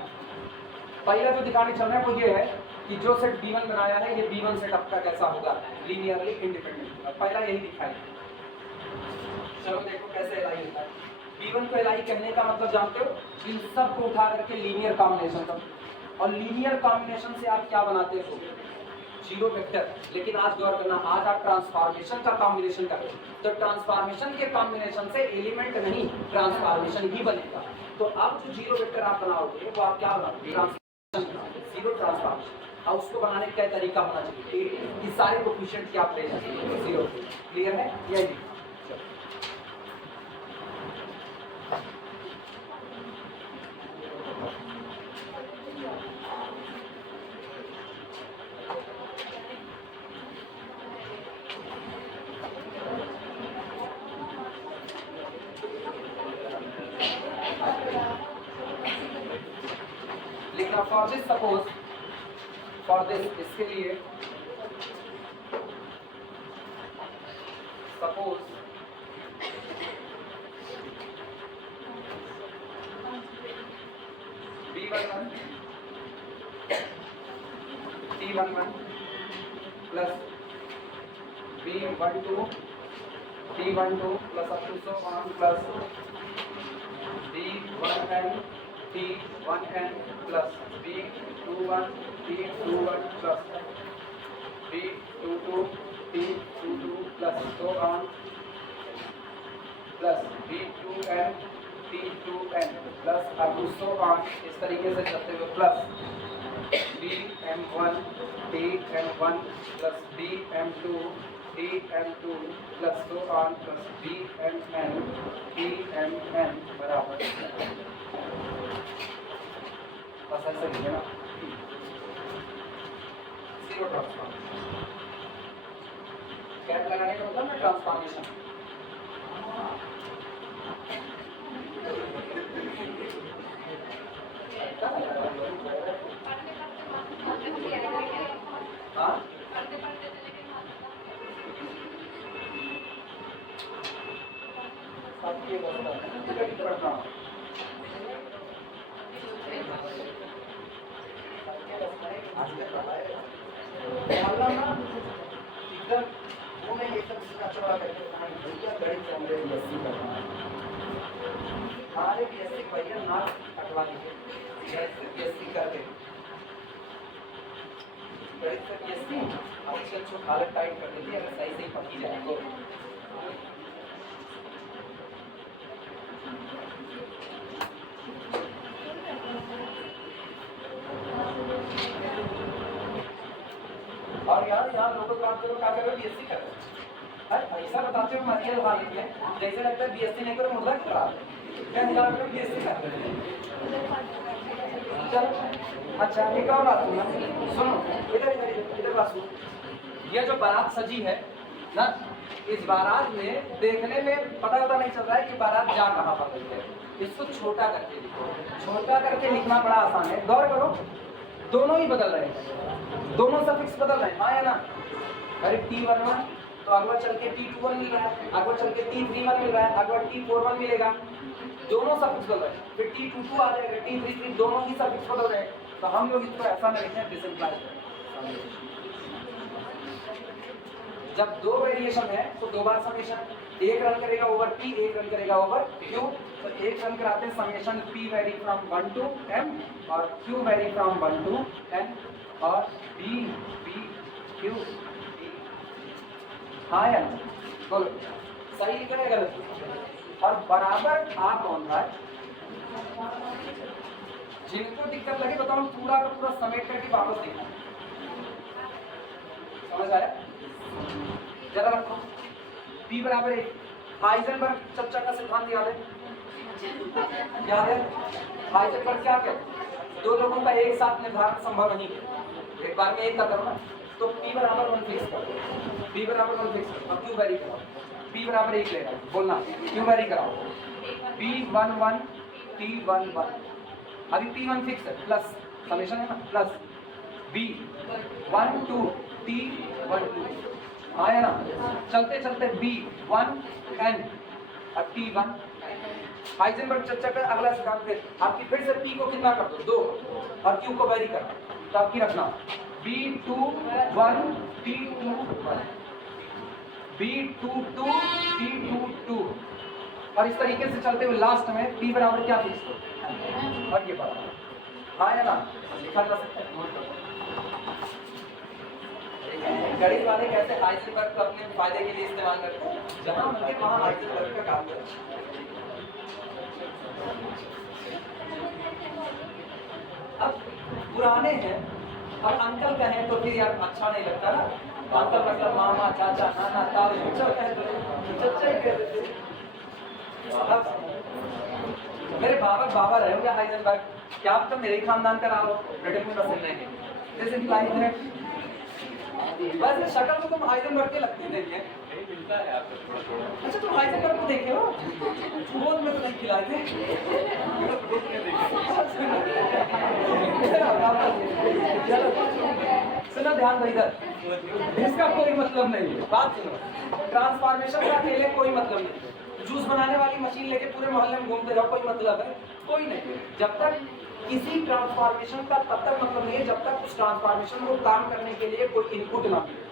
पहला जो दिखाने चल रहा है वो ये है कि जो सेट B1 बनाया है ये B1 सेट आपका कैसा होगा, लीनियरली इंडिपेंडेंट। पहला यही दिखाई। चलो देखो कैसे Li होता है। B1 को Li कहने का मतलब जानते हो, इन सब को उठा करके लीनियर कॉम्बिनेशन का, और लीनियर कॉम्बिनेशन से आप क्या बनाते हो, जीरो वेक्टर। लेकिन आज गौर करना, आज आप ट्रांसफॉर्मेशन का कॉम्बिनेशन कर रहे हो, तो ट्रांसफॉर्मेशन के कॉम्बिनेशन से एलिमेंट नहीं ट्रांसफॉर्मेशन ही बनेगा। तो अब जो जीरो वेक्टर आप बनाओगे वो आप क्या बनाओगे, ट्रांसफॉर्मेशन, जीरो ट्रांसफॉर्मेशन। और उसको बनाने का तरीका होना चाहिए, ये सारे कोफिशिएंट की आप ले जाएंगे जीरो। क्लियर है? यही लिखना। For this suppose, for this, इसके लिए suppose B11 T11 plus B12 T12 plus up to so on plus B1n T1n plus B21 T21 plus B22 T22 plus so on plus B2n T2n plus up to so on, इस तरीके से चलते हुए plus BM1 TM1 plus BM2 TM2 plus so on plus BMN TMN बराबर, बस ऐसे लिखे ना, जीरो ट्रांसफॉर्मेशन। कैप लगाने का मतलब ना ट्रांसफॉर्मेशन। हाँ आपकी पढ़ना हमारे बीएससी भैया नाक कटवा दीजिए, बीएससी करके गणित का बीएससी अच्छे हालत टाइट कर देती है, अगर सही सही पकी जाए तो। और यहाँ लोगों को आप क्या कर रहे हो, बीएससी कर रहे हो, ऐसा बताते हो मरियल हालत में जैसे लगता है बीएससी नहीं करो मुर्गा खा क्या निकाल रहे हो, बीएससी कर रहे हैं। चलो अच्छा एक और बात सुनो, इधर बात सुनो। ये जो बारात सजी है ना, इस बारात में देखने में पता नहीं चल रहा है कि बारात जा कहाँ पर रही है। इसको छोटा करके लिखो, छोटा करके लिखना बड़ा आसान है। गौर करो, दोनों ही बदल रहे हैं, दोनों सफिक्स बदल रहे हैं, हाँ या ना। अरे T11 तो अगला चल के T21 मिल रहा है, अगला चल के T31 मिल रहा है, अगला T41 मिलेगा, दोनों सफिक्स बदल रहे हैं। फिर T22 आ जाएगा, T33, दोनों ही सफिक्स बदल रहे हैं। तो हम लोग इसको ऐसा नहीं लिखें, डिसिम्प्लाइज। जब दो वेरिएशन है तो दो बार समेशन, एक रन करेगा ओवर P, एक रन करेगा ओवर Q। तो एक रन कराते हैं summation P very from 1 to M और Q very from 1 to N और B P Q D। हाँ या बोलो, सही लिखा है गलत? और बराबर आ कौन रहा है? जिनको दिक्कत लगे बताओ, पूरा का पूरा समेट करके वापस देखना। समझ आया? जरा रखो। P बराबर 1। हाइजेनबर्ग चर्चा का सिद्धांत याद है? याद है? हाइजेनबर्ग क्या कहते? दो लोगों का एक साथ निर्धारण संभव नहीं है, एक बार में एक का करो ना। तो P बराबर 1 फिक्स करो, P बराबर 1 फिक्स करो और Q वेरी कराओ। P बराबर 1 लेगा, बोलना Q वेरी कराओ। P11 T11, अभी P1 फिक्स है, प्लस समेशन है ना, प्लस B12 T12 आया ना। चलते चलते B1N और T1। हाइजेनबर्ग चर्चा का अगला सिद्धांत फिर आपकी फिर से P को कितना कर दो 2 और Q को वेरी करना, तो आपकी रखना B21 T21 B22 T22 और इस तरीके से चलते हुए लास्ट में P बराबर क्या फिक्स हो और ये बराबर आया ना, लिखा जा सकता है। गणित वाले कैसे हाइजेनबर्ग को अपने फायदे के लिए इस्तेमाल करते हैं, जहां उनके वहां हाइजेनबर्ग का काम करते हैं। अब पुराने हैं और अंकल कहें तो फिर यार अच्छा नहीं लगता ना, अंकल मतलब मामा चाचा नाना ताऊ कहे तो चचा ही कहते थे। मेरे बाबा रहे होंगे हाइजेनबर्ग, क्या आप तो मेरे ही खानदान का रहा हो, ब्रिटेन में बस नहीं है। बस शक्ल तो तुम हाइजेनबर्ग के लगती नहीं है। अच्छा तुम हाइजेनबर्ग को देखे हो? गोद में तो नहीं खिलाए थे। सुनो ध्यान दो इधर, इसका कोई मतलब नहीं है। बात सुनो, ट्रांसफॉर्मेशन का अकेले कोई मतलब नहीं है। जूस बनाने वाली मशीन लेके पूरे मोहल्ले में घूमते जाओ, कोई मतलब है? कोई नहीं। जब तक किसी ट्रांसफॉर्मेशन का तब तक मतलब नहीं है जब तक उस ट्रांसफॉर्मेशन को काम करने के लिए कोई इनपुट ना मिले।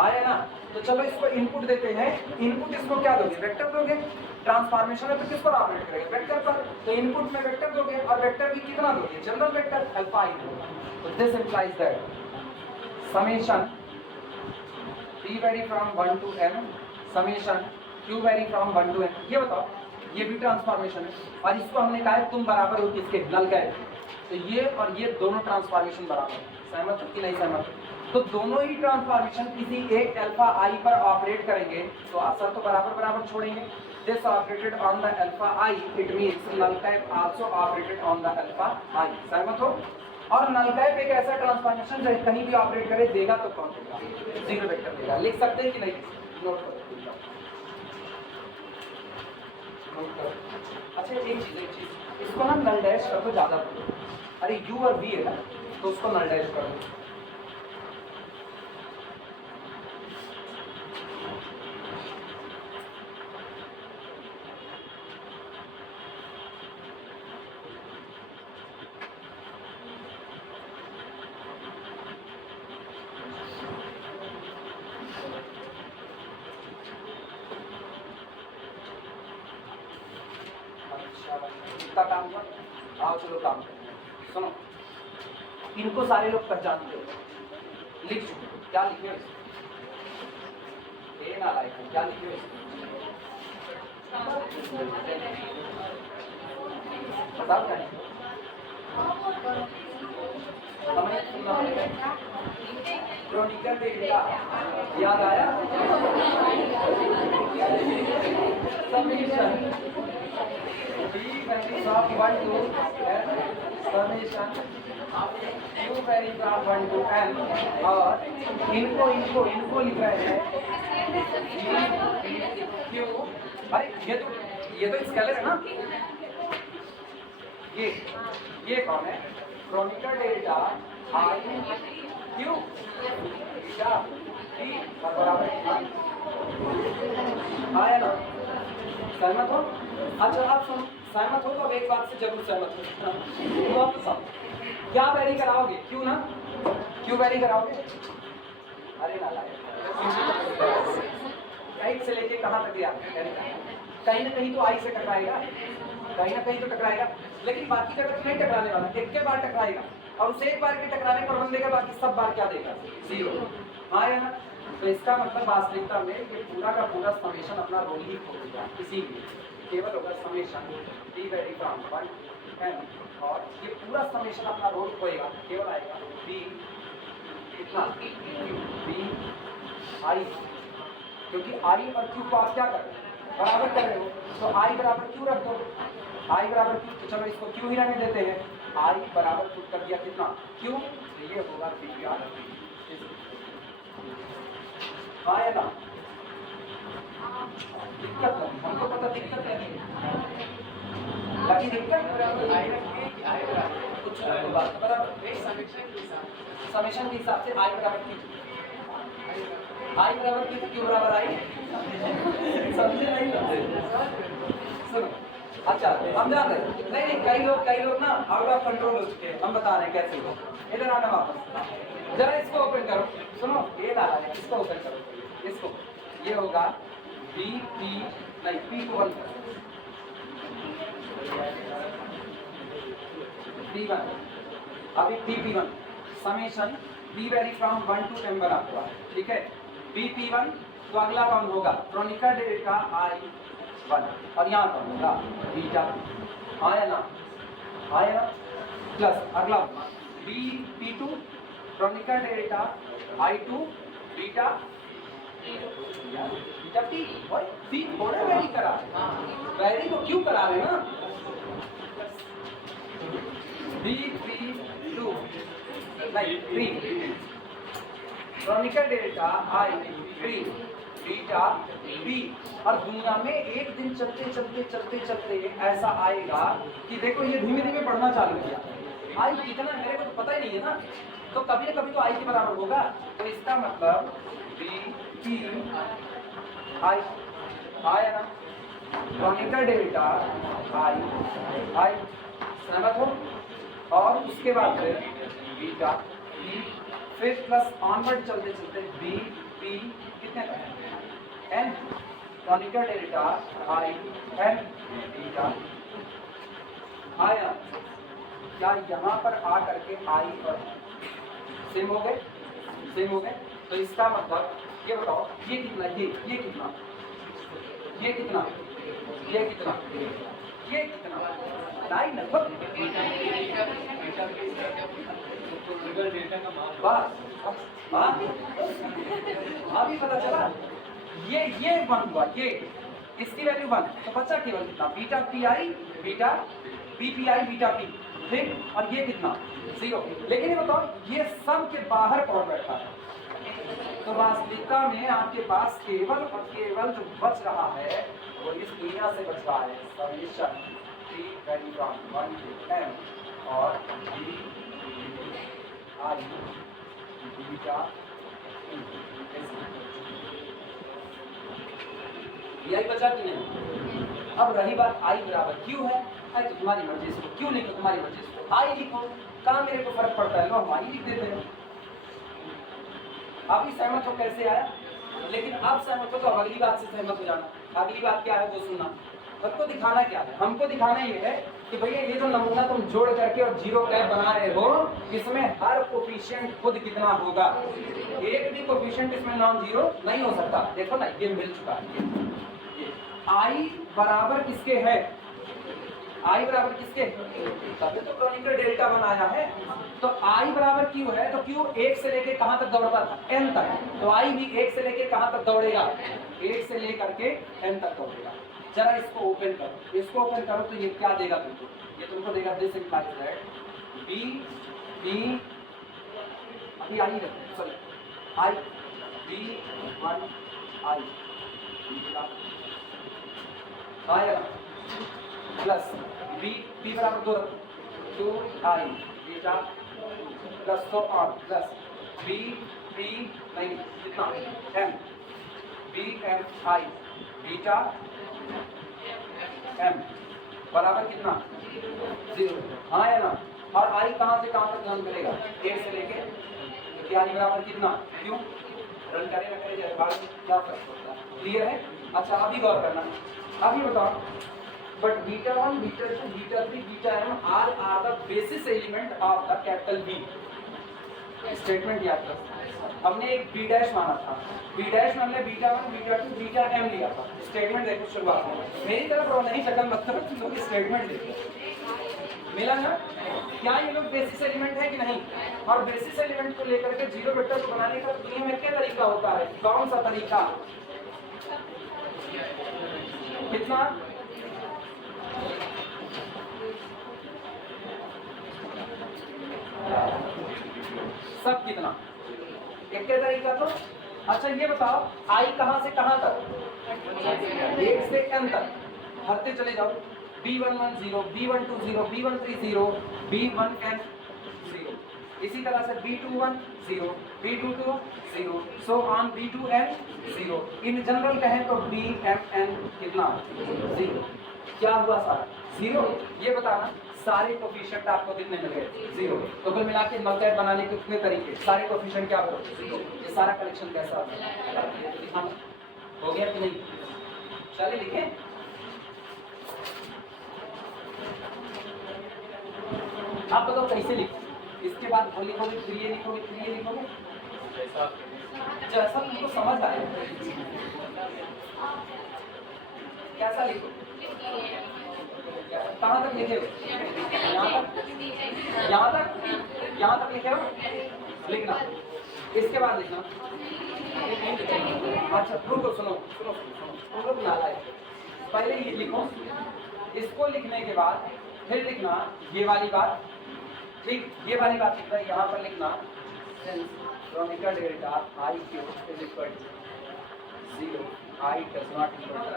आया ना? तो चलो इसको इनपुट देते हैं। इनपुट इसको क्या दोगे? वेक्टर दोगे। ट्रांसफॉर्मेशन है तो किस पर ऑपरेट करेगा? वेक्टर पर। तो इनपुट में वेक्टर दोगे और वेक्टर भी कितना दोगे? General vector alpha I. तो this implies that summation p vary from 1 to m summation q vary from 1 to n। ये बताओ, ये भी ट्रांसफॉर्मेशन है और इसको हमने कहा है तुम बराबर हो किसके? नल का। तो ये और ये दोनों ट्रांसफॉर्मेशन बराबर। सहमत हो कि नहीं सहमत? तो दोनों ही ट्रांसफॉर्मेशन किसी एक अल्फा आई पर ऑपरेट करेंगे तो असर तो बराबर बराबर छोड़ेंगे। This operated on the alpha i, it means null cap also operated on the alpha i. सहमत हो? और नल कैप एक ऐसा ट्रांसफॉर्मेशन जो कहीं भी ऑपरेट करे देगा तो कौन देगा? जीरो वेक्टर देगा। लिख सकते हैं कि नहीं? नोट करो। अच्छा एक चीज इसको ना नल डैश कर दो ज्यादा। अरे u और v है ना, तो उसको नल डैश कर दो। इतना काम हुआ, आओ चलो काम करते हैं। सुनो, इनको सारे लोग पहचानते हो, लिख चुके हो। क्या लिखे हो? ए ना लाइक क्या लिखे हो? बताओ क्या लिखे? क्रोनिकल डेटा याद आया? Summation from 1 to n summation q vary from 1 to n और इनको लिखा है q। अरे ये तो स्केलर है ना। ये कौन है? Chronicle delta i Q delta T बराबर आया ना। सहमत हो? अच्छा आप सुनो, सहमत हो तो अब एक बात से जरूर सहमत हो। तो आप सब क्या वैरी कराओगे? क्यों ना? क्यों वैरी कराओगे? अरे ना एक से लेके कहाँ तक गया? कहीं ना कहीं तो आई से टकराएगा, कहीं ना कहीं तो टकराएगा, लेकिन बाकी जगह तो नहीं टकराने वाला। एक के बार टकराएगा और उसे एक बार के टकराने पर बंदेगा, बाकी सब बार क्या देगा? जीरो। हाँ या ना? तो इसका मतलब वास्तविकता में ये पूरा का पूरा समेशन अपना रोल ही खो देगा। इसीलिए केवल होगा summation d vary from 1 m, और ये पूरा समेशन अपना रोल होएगा, केवल आएगा बी कितना बी आई, क्योंकि आई और क्यू को आप क्या कर रहे हो, बराबर कर रहे हो, तो आई बराबर क्यू रख दो, आई बराबर क्यू, तो चलो इसको क्यू ही रहने देते हैं, आई बराबर पुट कर दिया कितना क्यू, तो ये होगा बी आर आएगा। दिक्कत लगी हमको, पता दिक्कत लगी दिक्कत कुछ बराबर समेशन के हिसाब से आई बराबर की, आई बराबर की क्यू बराबर आई, समझे नहीं समझे, सुनो अच्छा हम जान रहे नहीं, कई लोग ना आउट ऑफ कंट्रोल हो चुके हैं, हम बता रहे हैं कैसे हो। इधर आना वापस, जरा इसको ओपन करो, सुनो ये ला रहा है, इसको ओपन करो, इसको, ये होगा बी पी नहीं पी को बंद करो, P1 अभी P1 summation be very from 1 to m बना हुआ है, ठीक है, BP1, तो अगला कौन होगा क्रोनिकल डेटा I1, और यहाँ कौन होगा बीटा, आया ना प्लस अगला BP2 chronicle data I2 beta P, सी थोड़ा वेरी करा, वेरी को क्यों करा रहे हैं ना, BP2 नहीं 3 chronicle data I3 beta B, और दुनिया में एक दिन चलते ऐसा आएगा कि देखो ये धीमे धीमे बढ़ना चालू किया, आई कितना मेरे को तो पता ही नहीं है ना, तो कभी ना कभी तो आई के बराबर होगा, तो इसका मतलब B P आई आया ना, क्रोनिकल डेटा आई सहमत हो, और उसके बाद फिर बीटा बी, फिर प्लस ऑनवर्ड चलते बी पी कितने का एन, क्रोनिकल डेटा आई एन बीटा आया, क्या यहाँ पर आ करके आई और सेम हो गए, तो इसका मतलब ये बताओ ये कितना, ये कितना, ये कितना, ये कितना, ये कितना, नहीं लगभग बस अभी पता चला, ये 1 हुआ, ये इसकी वैल्यू 1, तो बचा केवल कितना beta p I beta b p I beta p, ठीक, और ये कितना 0, लेकिन ये बताओ ये सब के बाहर कौन बैठा है, तो वास्तविकता में आपके पास केवल और केवल जो बच रहा है वो इस दुनिया से बच रहा है, summation T value from 1 to m और B आई बीटा यही बचा कि नहीं। अब रही बात आई बराबर क्यू है, आई तो तुम्हारी मर्जी से, क्यों नहीं तो तुम्हारी मर्जी से, आई लिखो, कहाँ मेरे को फर्क पड़ता है, लो हम आई लिख देते हैं। अभी सहमत हो कैसे आया, लेकिन अब सहमत हो तो अब अगली बात से सहमत हो जाना, अगली बात क्या है वो सुनना, सबको दिखाना क्या है, हमको दिखाना ये है कि भैया ये जो नमूना तुम जोड़ करके और जीरो कैप बना रहे हो, इसमें हर कोफिशिएंट खुद कितना होगा, एक भी कोफिशिएंट इसमें नॉन जीरो नहीं हो सकता, देखो ना ये मिल चुका है, आई बराबर किसके है, आई बराबर किसके, तभी तो क्रोनिकल डेल्टा बनाया है, तो आई बराबर क्यू है, तो क्यू 1 से लेके कहां तक दौड़ता था, n तक, तो आई भी 1 से लेके कहां तक दौड़ेगा, 1 से लेकर के n तक दौड़ेगा। जरा इसको ओपन करो, तो ये क्या देगा तुमको, ये तुमको देगा this implies that b b अभी आई रखो, सॉरी आई बी 1 आई आया प्लस बी पी बराबर 2 आई बीटा प्लस तो और प्लस बी पी नहीं कितना एम बी एम आई बीटा एम बराबर कितना 0, हाँ है ना, और आई कहाँ से कहाँ तक रन करेगा, 1 से लेके, तो आई बराबर कितना क्यों रन करे ना करे जैसे बाद में क्या फर्क पड़ता है, क्लियर है। अच्छा अभी गौर करना, अभी बताओ but beta 1 beta 2 beta 3 beta m are the basis element of the capital B, statement याद करो, हमने एक बी डैश माना था, बी डैश में हमने बीटा 1 बीटा 2 बीटा m लिया था। स्टेटमेंट देखो शुरुआत में, मेरी तरफ रो नहीं शक्ल मतलब तुम लोग स्टेटमेंट देखो, मिला ना? क्या ये लोग बेसिस एलिमेंट है कि नहीं? और बेसिस एलिमेंट को लेकर के जीरो वेक्टर को बनाने का दुनिया में क्या तरीका होता है? कौन सा तरीका? कितना? सब कितना? एक क्या तरीका तो? अच्छा ये बताओ आई कहां से कहां तक? 1 से n तक भरते चले जाओ। B110 B120 B130 B1n 0, इसी तरह से B21 0 B22 0 so on B2n 0। In general कहें तो BMN कितना? 0। क्या हुआ सारा? 0। ये बताना सारे कोफिशिएंट आपको कितने मिल गए? 0। तो कुल मिला के मल्टीप्लाई बनाने के कितने तरीके? सारे कोफिशिएंट क्या करो? 0। ये सारा कलेक्शन कैसा हो गया कि नहीं? चलिए लिखें। आप बताओ कैसे लिखो? इसके बाद वो लिखोगे, फिर ये लिखोगे, फिर ये लिखोगे, जैसा तुमको समझ आए। कैसा लिखो? कहाँ तक लिखे हो? यहाँ तक लिखे हो? लिखना। इसके बाद लिखना। अच्छा रुको, सुनो सुनो सुनो, तुम लोग नालायक। पहले ये लिखो, इसको लिखने के बाद फिर लिखना ये वाली बात, ठीक? ये वाली बात लिखना, यहाँ पर लिखना kronecker delta i q is equal to 0, i does not equal to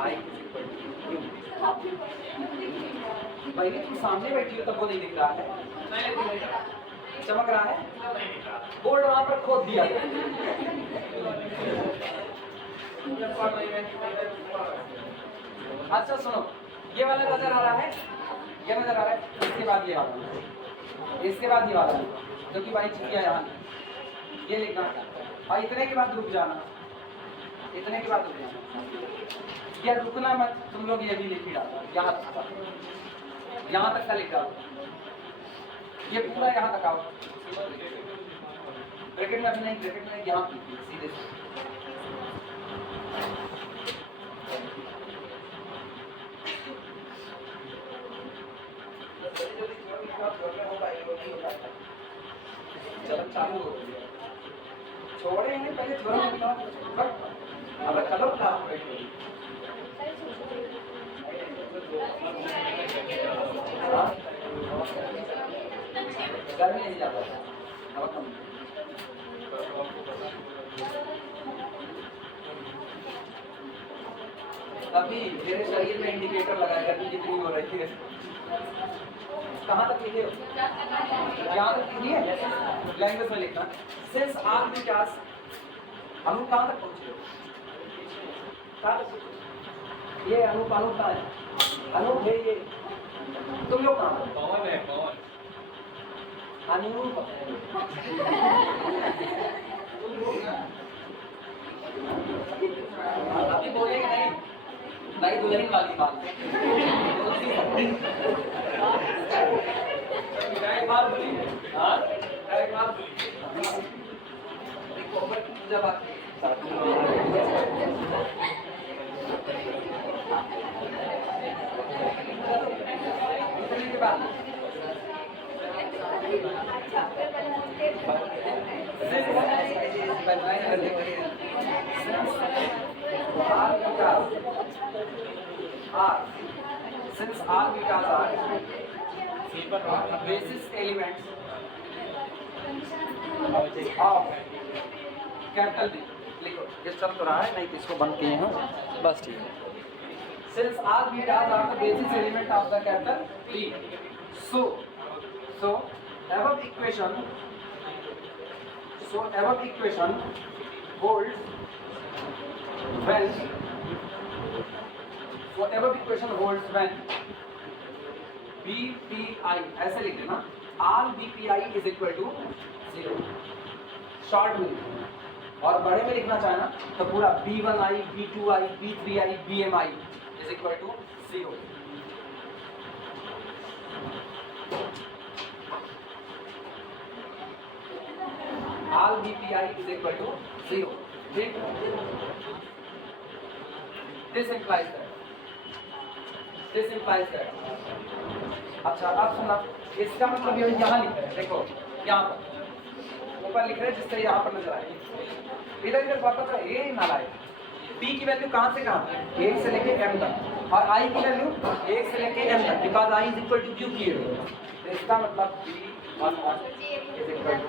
i is equal to q. पहले तुम सामने बैठी हो तब वो नहीं दिख रहा है, चमक रहा है, बोर्ड वहां पर खोद दिया। अच्छा सुनो, ये वाला नजर आ रहा है, ये नजर आ रहा है, इसके बाद ये वाला, इसके बाद ये वाला जो कि भाई चिकिया यहाँ ये लिखना, और इतने के बाद रुक जाना, इतने के बाद रुक जाना, या रुकना मत, तुम लोग ये भी लिख ही डालो, यहाँ तक का लिख डालो, ये पूरा यहाँ तक आओ, ब्रैकेट में नहीं, ब्रैकेट में यहाँ सीधे से चालू हो गया, छोड़े हैं पहले ज्वरम निकला, बट अब कलर क्लास बैठे गर्मी नहीं जाता अब कम। अभी मेरे शरीर में इंडिकेटर लगाया गर्मी कितनी हो रही है। कहाँ तक लिखे हो? यहाँ तक लिखिए, लैंग्वेज में लिखना। सिंस आर विकास अनु कहाँ तक पहुँचे? ये अनु कहाँ है? अनु है ये, तुम लोग कहाँ? कौन है? कौन? अनूप। अभी बोलेंगे नहीं, नहीं दुल्हन वाली बात। डायरेक्ट बात बोली, हाँ डायरेक्ट बात बोली। देखो ऊपर पूजा बात इतने के बाद since all betas are basis elements of capital B, लिखो ये चल तो रहा है, नहीं इसको बंद किए हैं बस, ठीक है। Since all betas are the basis element of the capital B, so above equation holds when BPI, ऐसे लिख देना, all BPI is equal to 0 short में, और बड़े में लिखना चाहे ना तो पूरा B1I B2I B3I BMI is equal to 0। all VPI is equal to 0. This implies that. अच्छा अब सुना, इसका मतलब ये यहाँ लिख रहे हैं, देखो यहाँ पर ऊपर लिख रहे हैं जिससे यहाँ पर नजर आए, इधर इधर वापस ये ना लाए। P की वैल्यू कहाँ से कहाँ, 1 से लेके m तक, और I की वैल्यू 1 से लेके m तक, because I is equal to Q की। तो इसका मतलब B1 इज इक्वल टू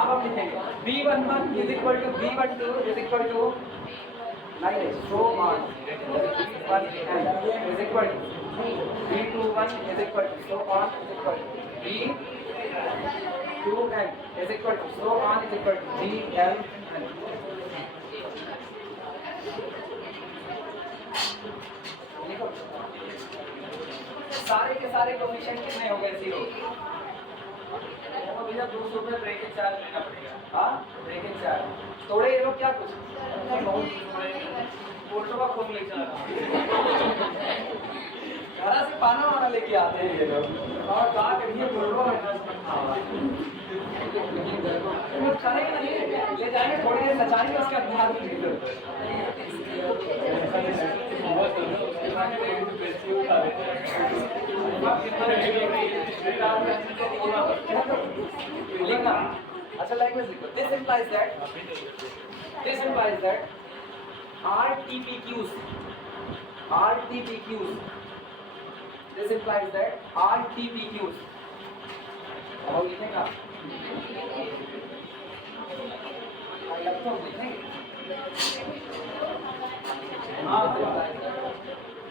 अब लिखेंगे B11 is equal to B12 is equal to so on B1n is equal to B21 is equal to so on is equal to B2n is equal to so on is equal to Bmn। सारे के सारे coefficient कितने हो गए, 0। तो भैया 200 रुपये breakage charge लेना पड़ेगा। हाँ ब्रेकेज चार्ज थोड़े ये लोग क्या कुछ फोटो का खूब ले चला घर से पाना वाना लेके आते हैं ये लोग, और कहा करिए फोटो चलेगा नहीं, ले जाएंगे थोड़ी देर नचाएंगे, उसके बाद बाहर लिखना। अच्छा लैंग्वेज लिखो। This implies that RTPQs this implies that RTPQs और लिखेगा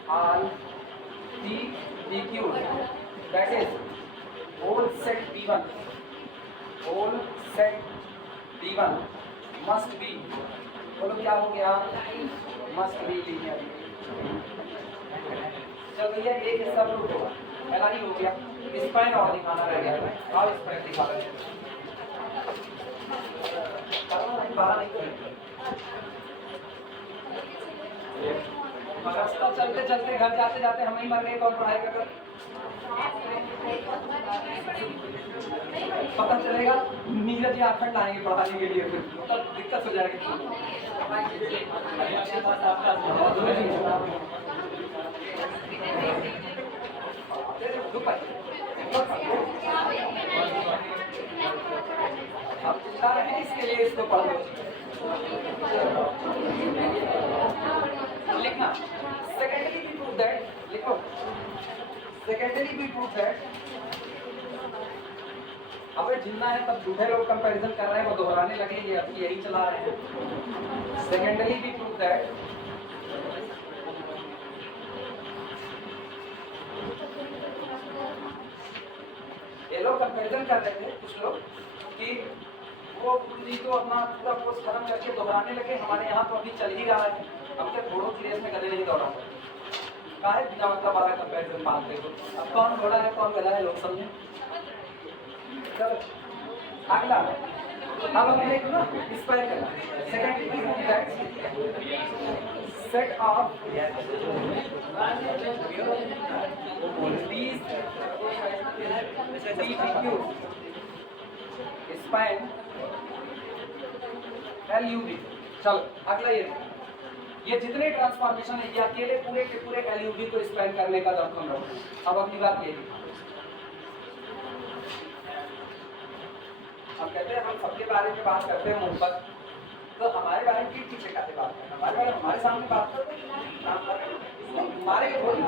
RTPQs that is whole set B1 must be, बोलो क्या हो गया, must be linear। चल भैया एक हिस्सा प्रूफ होगा, पहला ही हो गया, इस पर और दिखाना रह गया, और इस पर दिखा रहे हैं, बाहर नहीं करेंगे। रास्ता चलते चलते घर जाते जाते हम ही मर गए, कौन पढ़ाएगा कर? पता चलेगा नीरज जी आखंड आएंगे पढ़ाने के लिए, फिर तब दिक्कत हो जाएगी। अब चिल्ला रहे हैं इसके लिए, इसको पढ़ लो। लिखना सेकेंडली भी प्रूव दैट, लिखो सेकेंडली भी प्रूव दैट। अबे जितना है तब झूठे लोग कंपैरिजन कर रहे हैं, वो दोहराने लगे, ये अभी यही चला रहे हैं। सेकेंडली भी प्रूव दैट ये लोग कंपैरिजन कर रहे थे कुछ लोग कि वो जी तो अपना पूरा कोर्स खत्म करके दोहराने लगे, हमारे यहाँ तो अभी चल ही रहा है, अब क्या घोड़ों की रेस में गधे नहीं दौड़ा काहे बिना मतलब बड़ा कंपैरिजन पालते हो। अब कौन घोड़ा है कौन गधा है लोग समझे। चलो अगला, अब हम देखो ना इंस्पायर करना। Second that set of these PPQs span LUV। चलो अगला ये जितने ट्रांसफॉर्मेशन है ये अकेले पूरे के पूरे LUV को स्पैन करने का दर्पण रहो। अब अपनी बात ये हम कहते हैं हम सबके बारे में बात करते हैं मुंह पर, तो हमारे बारे में ठीक से कहते बात करते, हमारे बारे में हमारे सामने बात करते हमारे थोड़ी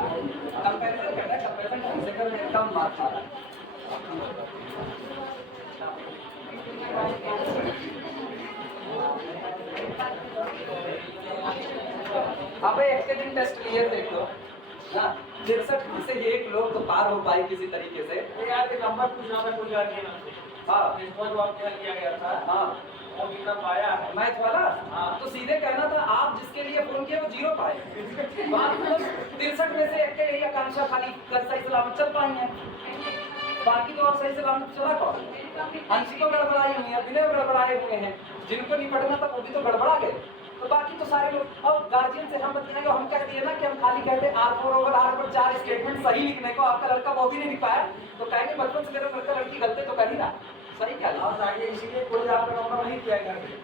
कंपैरिजन करना है। कंपैरिजन से करने कम मार्क्स आ रहा है। अब एक के दिन टेस्ट क्लियर देख लो ना, 63 से एक लोग तो पार हो पाए किसी तरीके से। यार ये नंबर पूछना था कुछ याद नहीं। हाँ इसको जवाब क्या किया गया था। हाँ वो कितना पाया है मैथ वाला। हाँ तो सीधे कहना था आप जिसके लिए फोन किया वो 0 पाए। 63 में से एक के यही आकांक्षा खाली सही सलामत चल पाई है, बाकी तो और सही सलामत चला कौन। अंशी को गड़बड़ाई हुई है, विनय गड़बड़ाए हुए हैं, जिनको निपटना था वो भी तो गड़बड़ा गए। तो बाकी तो सारे लोग, और गार्जियन से हम बताएंगे, हम कह दिए ना कि हम खाली कहते हैं R4/R पर 4 स्टेटमेंट सही लिखने को, आपका लड़का वो भी नहीं लिख पाया, तो कहेंगे बचपन से मेरा लड़का लड़की गलती तो कर ही रहा, सही क्या और आगे इसीलिए कोई आपका नंबर नहीं किया करते।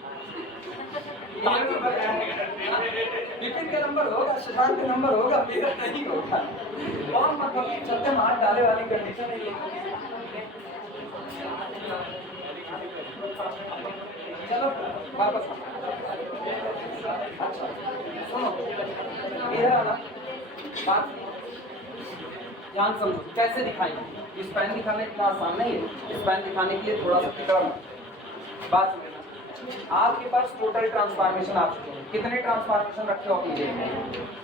विपिन का नंबर होगा, शशांक का नंबर होगा, मेरा नहीं होगा। और मतलब चलते हाथ डाले वाली कंडीशन है। चलो वापस अच्छा सुनो, मेरा ना बात ध्यान समझो कैसे दिखाएंगे। इस पेन दिखाने इतना आसान नहीं है, इस पेन दिखाने के लिए थोड़ा सा फिक्र बात समझना। आपके पास टोटल ट्रांसफॉर्मेशन आ चुके हैं, कितने ट्रांसफॉर्मेशन रखे हो अपनी जेब में?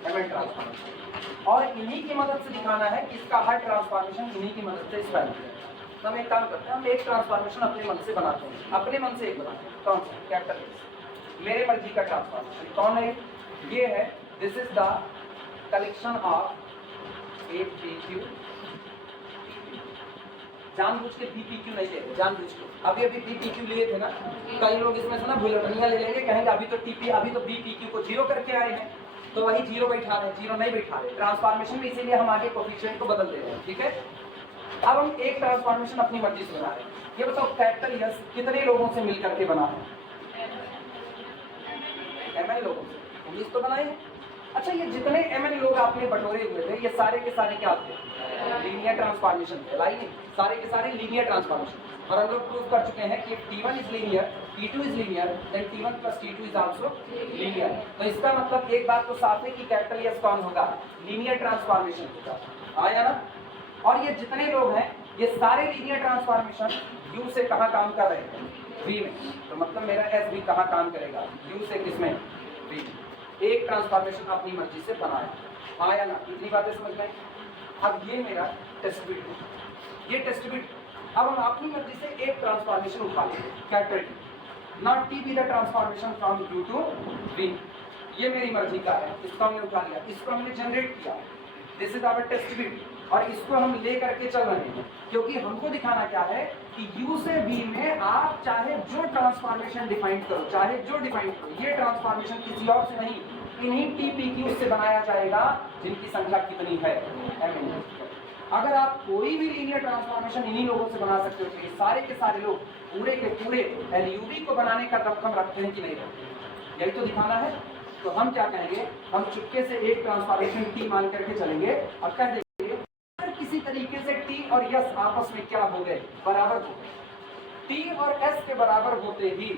एमएन ट्रांसफॉर्मेशन, और इन्हीं की मदद से दिखाना है कि इसका हर ट्रांसफॉर्मेशन इन्हीं की मदद से स्पेल किया। तो हम एक काम करते हैं, हम एक ट्रांसफॉर्मेशन अपने मन से बनाते हैं, अपने मन से एक बनाते हैं। कौन सा? कैपिटल एस, मेरे मर्जी का ट्रांसफॉर्मेशन कौन है? ये है, this is the collection of A p Q. जानबूझ के BPQ नहीं लेते, जानबूझ के अभी BPQ लिए थे ना, कई लोग इसमें से ना बुलेटिनिया ले लेंगे, कहेंगे अभी तो BPQ को 0 करके आए हैं, तो वही 0 बैठा रहे, 0 नहीं बैठा रहे ट्रांसफॉर्मेशन में, इसीलिए हम आगे कोफिशिएंट को बदल दे रहे हैं। ठीक है, अब हम एक ट्रांसफॉर्मेशन अपनी मर्जी से बना रहे हैं। ये बताओ कैपिटल यस कितने लोगों से मिल करके बना है? MN लोगों से, 19 तो बनाए हैं। अच्छा, ये जितने MN लोग आपने बटोरे हुए थे, ये सारे के सारे क्या थे? लीनियर ट्रांसफॉर्मेशन थे, लाइए सारे के सारे लीनियर ट्रांसफॉर्मेशन। और हम लोग प्रूव कर चुके हैं कि T1 is linear, T2 is linear, then T1 plus T2 is also linear. तो इसका मतलब एक बात तो साफ है कि कैपिटल एस कौन होगा? लीनियर ट्रांसफॉर्मेशन होगा। आया ना? और ये जितने लोग हैं ये सारे लीनियर ट्रांसफॉर्मेशन U से कहाँ काम कर रहे हैं? V में। तो मतलब मेरा S भी कहाँ काम करेगा? U से किसमें? V। एक ट्रांसफॉर्मेशन अपनी मर्जी से बनाया। आया ना? इतनी बातें समझ में? अब ये मेरा टेस्ट बिट है, ये टेस्ट बिट। अब हम अपनी मर्जी से एक ट्रांसफॉर्मेशन उठा लेंगे, capital T। Not T be the transformation from U to V। ये मेरी मर्जी का है, इसको हमने उठा लिया, इसको हमने जनरेट किया, this is our test bit. और इसको हम ले करके चल रहे हैं, क्योंकि हमको दिखाना क्या है कि U से V में आप चाहे जो ट्रांसफॉर्मेशन डिफाइन करो, चाहे जो डिफाइन करो, ये ट्रांसफॉर्मेशन किसी और से नहीं, इन्हीं TPQ से बनाया जाएगा जिनकी संख्या कितनी है? MN। अगर आप कोई भी लीनियर ट्रांसफॉर्मेशन इन्हीं लोगों से बना सकते हो, तो ये सारे के सारे लोग पूरे के पूरे LUV को बनाने का दमखम रखते हैं कि नहीं रखते? यही तो दिखाना है। तो हम क्या कहेंगे, हम चुपके से एक ट्रांसफॉर्मेशन T मान करके चलेंगे और कह देंगे किसी तरीके से T और S आपस में क्या हो गए? बराबर हो गए। T और S के बराबर होते ही,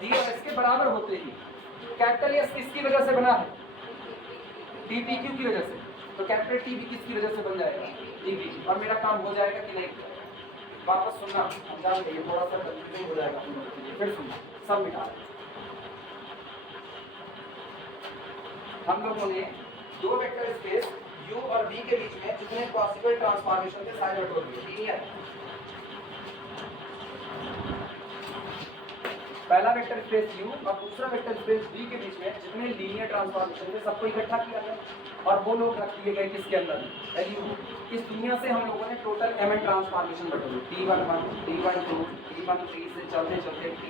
T और S के बराबर होते ही कैपिटल S किसकी वजह से बना है? TPQ की वजह से। तो कैपिटल T भी किसकी वजह से बन जाएगा? TPQ। और मेरा काम हो जाएगा कि नहीं? वापस सुनना, हम जान लेंगे, थोड़ा सा कंफ्यूजन हो जाएगा, फिर सुनना, सब मिटा। हम लोगों ने दो वेक्टर स्पेस U और V के बीच में जितने पॉसिबल ट्रांसफॉर्मेशन थे सारे बटोर दिए। लीनियर, पहला वेक्टर स्पेस U और दूसरा वेक्टर स्पेस V के बीच में जितने लीनियर ट्रांसफॉर्मेशन थे सबको इकट्ठा किया गया, और वो लोग रख दिए गए किसके अंदर? LU। इस दुनिया से हम लोगों ने टोटल MN ट्रांसफॉर्मेशन बटोरे, T11, T12, T13 से चलते चलते T,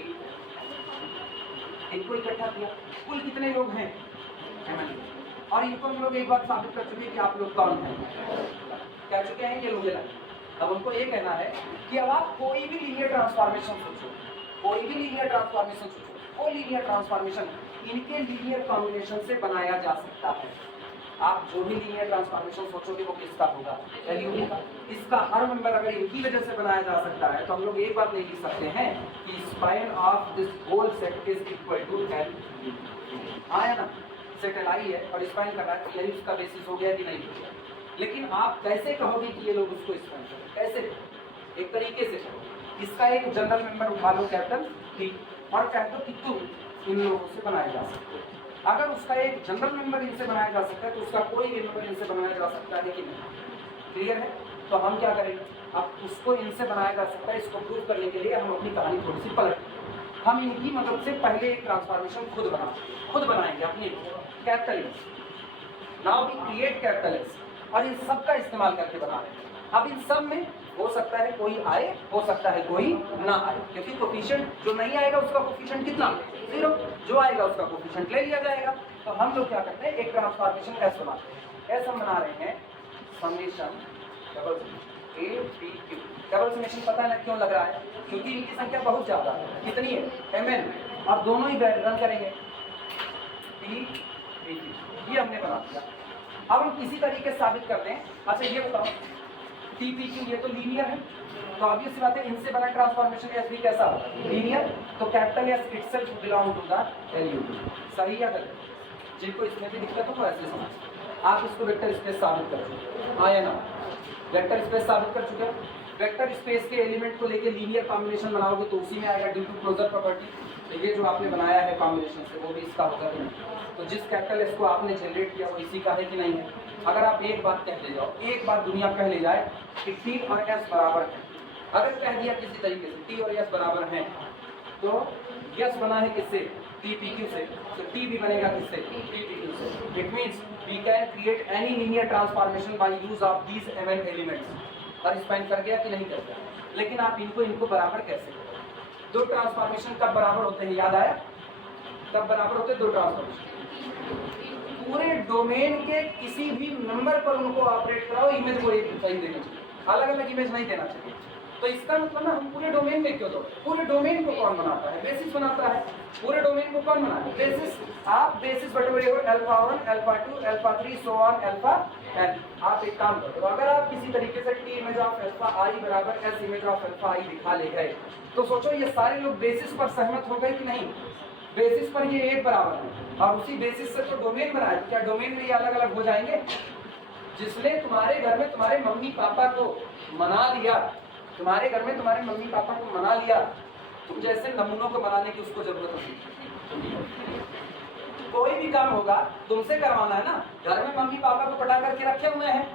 इनको इकट्ठा किया। कुल कितने लोग हैं MN? और इनको हम लोग एक बात साबित कर चुके हैं कि आप लोग कौन हैं, कह चुके हैं ये लोग। अब हमको ये कहना है कि अब आप कोई भी लीनियर ट्रांसफॉर्मेशन सोचो, कोई भी लीनियर ट्रांसफॉर्मेशन सोचो, वो लीनियर ट्रांसफॉर्मेशन इनके लीनियर कॉम्बिनेशन से बनाया जा सकता है। आप जो भी लीनियर ट्रांसफॉर्मेशन सोचोगे वो किसका होगा? LUV का। इसका हर मेंबर अगर इनकी वजह से बनाया जा सकता है, तो हम लोग एक बात नहीं लिख सकते हैं कि span of this whole set is equal to L। आया ना? सेट LI है और स्पान कर रहा है, तो यही उसका बेसिस हो गया कि नहीं हो गया। लेकिन आप कैसे कहोगे कि ये लोग उसको स्पान करें? कैसे? एक तरीके से इसका एक जनरल मेंबर उठा लो कैपिटल T और कह दो कि तुम इन लोगों से बनाए जा सकते हो। अगर उसका एक जनरल मेंबर इनसे बनाया जा सकता है, तो उसका कोई भी मेंबर इनसे बनाया जा सकता है कि नहीं? क्लियर है? तो हम क्या करेंगे, अब उसको इनसे बनाया जा सकता है, इसको प्रूव करने के लिए हम अपनी कहानी थोड़ी सी पलट, हम इनकी मदद से पहले एक ट्रांसफॉर्मेशन खुद बनाएंगे अपनी capital S. Now we create capital S और इन सब का इस्तेमाल करके बना रहे हैं। अब इन सब में हो सकता है कोई आए, हो सकता है कोई ना आए, क्योंकि कोफिशिएंट जो नहीं आएगा उसका कोफिशिएंट कितना 0, जो आएगा उसका कोफिशिएंट ले लिया जाएगा। तो हम लोग क्या करते हैं, एक ट्रांसफॉर्मेशन एस बनाते हैं। एस हम बना रहे हैं summation double A p Q. Double summation पता है क्यों लग रहा है, क्योंकि इनकी संख्या बहुत ज्यादा है। कितनी है, mn, और दोनों ही रन करेंगे पी पी क्यू, ये हमने बना दिया। अब हम किसी तरीके से साबित करते हैं। अच्छा ये बताओ टी पी क्यू ये तो लीनियर है, तो ऑब्वियस सी बात है इनसे बना ट्रांसफॉर्मेशन एस भी कैसा लीनियर, तो capital S itself belong to the LUV. सही या गलत, जिनको इसमें भी दिक्कत हो तो ऐसे समझ, आप इसको वेक्टर स्पेस साबित कर चुके, हाँ या ना, वेक्टर स्पेस साबित कर चुके हैं। वेक्टर स्पेस के एलिमेंट को लेके लीनियर कॉम्बिनेशन बनाओगे तो उसी में आएगा ड्यू टू क्लोजर प्रॉपर्टी। तो ये जो आपने बनाया है कॉम्बिनेशन से वो भी इसका होगा कि नहीं, तो जिस कैपिटल एस को आपने जनरेट किया वो इसी का है कि नहीं है। अगर आप एक बात कह ले जाओ, एक बात दुनिया कह ले जाए कि टी और एस बराबर है, अगर कह दिया किसी तरीके से टी और एस बराबर हैं, तो एस बना है किससे, टी पी क्यू से, तो टी भी बनेगा किससे, टी पी क्यू से। It means we can create any linear transformation by use of these MN elements. और स्पेंड कर गया कि नहीं कर गया, लेकिन आप इनको बराबर कैसे करें। दो ट्रांसफॉर्मेशन कब बराबर होते हैं, याद आया, कब बराबर होते हैं दो ट्रांसफॉर्मेशन, पूरे डोमेन के किसी भी नंबर पर उनको ऑपरेट कराओ, इमेज को एक सही देना चाहिए, अलग अलग इमेज नहीं देना चाहिए। तो इसका मतलब ना हम पूरे डोमेन में क्यों दो, पूरे डोमेन को कौन बनाता है, बेसिस बनाता है, पूरे डोमेन को कौन बनाता है, बेसिस। आप बेसिस बटोरे हो alpha 1 alpha 2 alpha 3 so on alpha n। आप एक काम करो, अगर आप किसी तरीके से T image of alpha i बराबर S image of alpha i दिखा ले गए, तो सोचो ये सारे लोग बेसिस पर सहमत हो गए कि नहीं, बेसिस पर ये एक बराबर है, और उसी बेसिस से तो डोमेन बनाया, क्या डोमेन में ये अलग अलग हो जाएंगे। जिसने तुम्हारे घर में तुम्हारे मम्मी पापा को मना लिया, तुम्हारे घर में तुम्हारे मम्मी पापा को मना लिया, तुम जैसे नमूनों को मनाने की उसको जरूरत नहीं। कोई भी काम होगा तुमसे करवाना है ना, घर में मम्मी पापा को पटा करके रखे हुए हैं,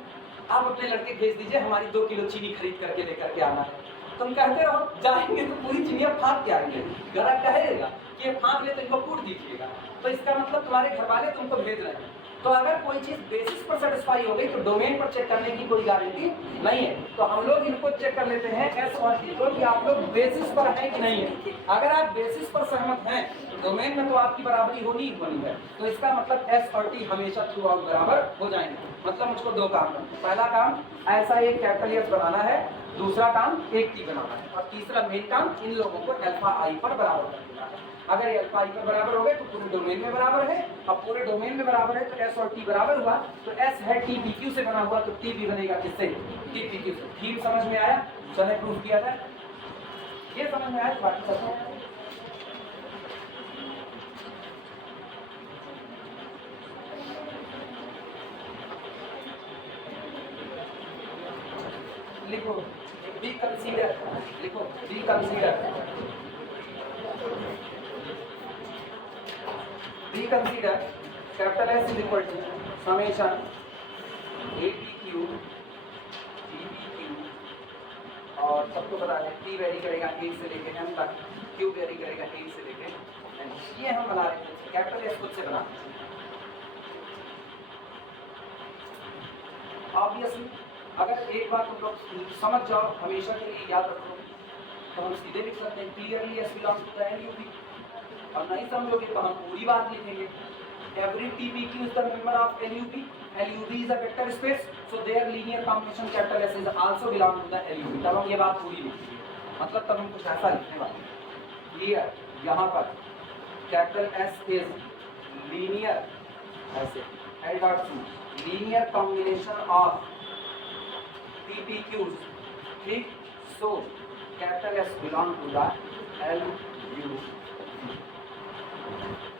आप अपने लड़के भेज दीजिए हमारी 2 किलो चीनी खरीद करके लेकर के आना है, तुम कहते रहो, जाएंगे तो पूरी चीनियां फाँक के आएंगे, घर कहेगा कि फाँक ले तो इनको कूट दीजिएगा, तो इसका मतलब तुम्हारे घर वाले तुमको भेज रहे हैं। तो अगर कोई चीज बेसिस पर सेटिस्फाई हो गई तो डोमेन पर चेक करने की कोई गारंटी नहीं है। तो हम लोग इनको चेक कर लेते हैं एस और टी को कि आप लोग बेसिस पर हैं कि नहीं है। अगर आप बेसिस पर सहमत हैं तो डोमेन में तो आपकी बराबरी होनी ही होनी है, तो इसका मतलब एस और टी हमेशा थ्रू आउट बराबर हो जाएंगे। मतलब मुझको दो काम करना है, पहला काम ऐसा एक कैपिटल एस बनाना है, दूसरा काम एक टी बनाना है, और तीसरा मेन काम इन लोगों को अल्फा आई पर बराबर कर देना है। अगर ये अल्फा आई पर बराबर हो गए तो पूरे डोमेन में बराबर है, अब पूरे डोमेन में बराबर है तो एस और टी बराबर हुआ, तो एस है टी पी क्यू से बना हुआ, तो टी भी बनेगा किससे, टी पी क्यू से। ठीक समझ में आया, चले प्रूफ किया जाए, ये समझ में आया तो बाकी सब लिखो, बी कंसीडर, लिखो be consider, be consider capital S is equal to summation a p q d p q, और सबको पता है टी वेरी करेगा 1 से लेके m तक, क्यू वेरी करेगा 1 से लेके n। ये हम बना रहे हैं कैपिटल एस खुद से बना। ऑब्वियसली अगर एक बात तुम लोग समझ जाओ, हमेशा के लिए याद रखो, तो हम सीधे लिख सकते हैं clearly S belongs to the LUV, और नहीं समझोगे तो हम पूरी बात लिखेंगे every TPQ is the member of LUV, LUV is a vector space, so there linear combination capital S is also belong to the LUV। तब हम ये बात पूरी लिखेंगे, मतलब तब हम कुछ ऐसा लिखने वाले हैं, क्लियर। यहाँ पर कैपिटल एस इज लीनियर, ऐसे L dot C linear combination of TPQs, ठीक, so capital S belong to the LUV।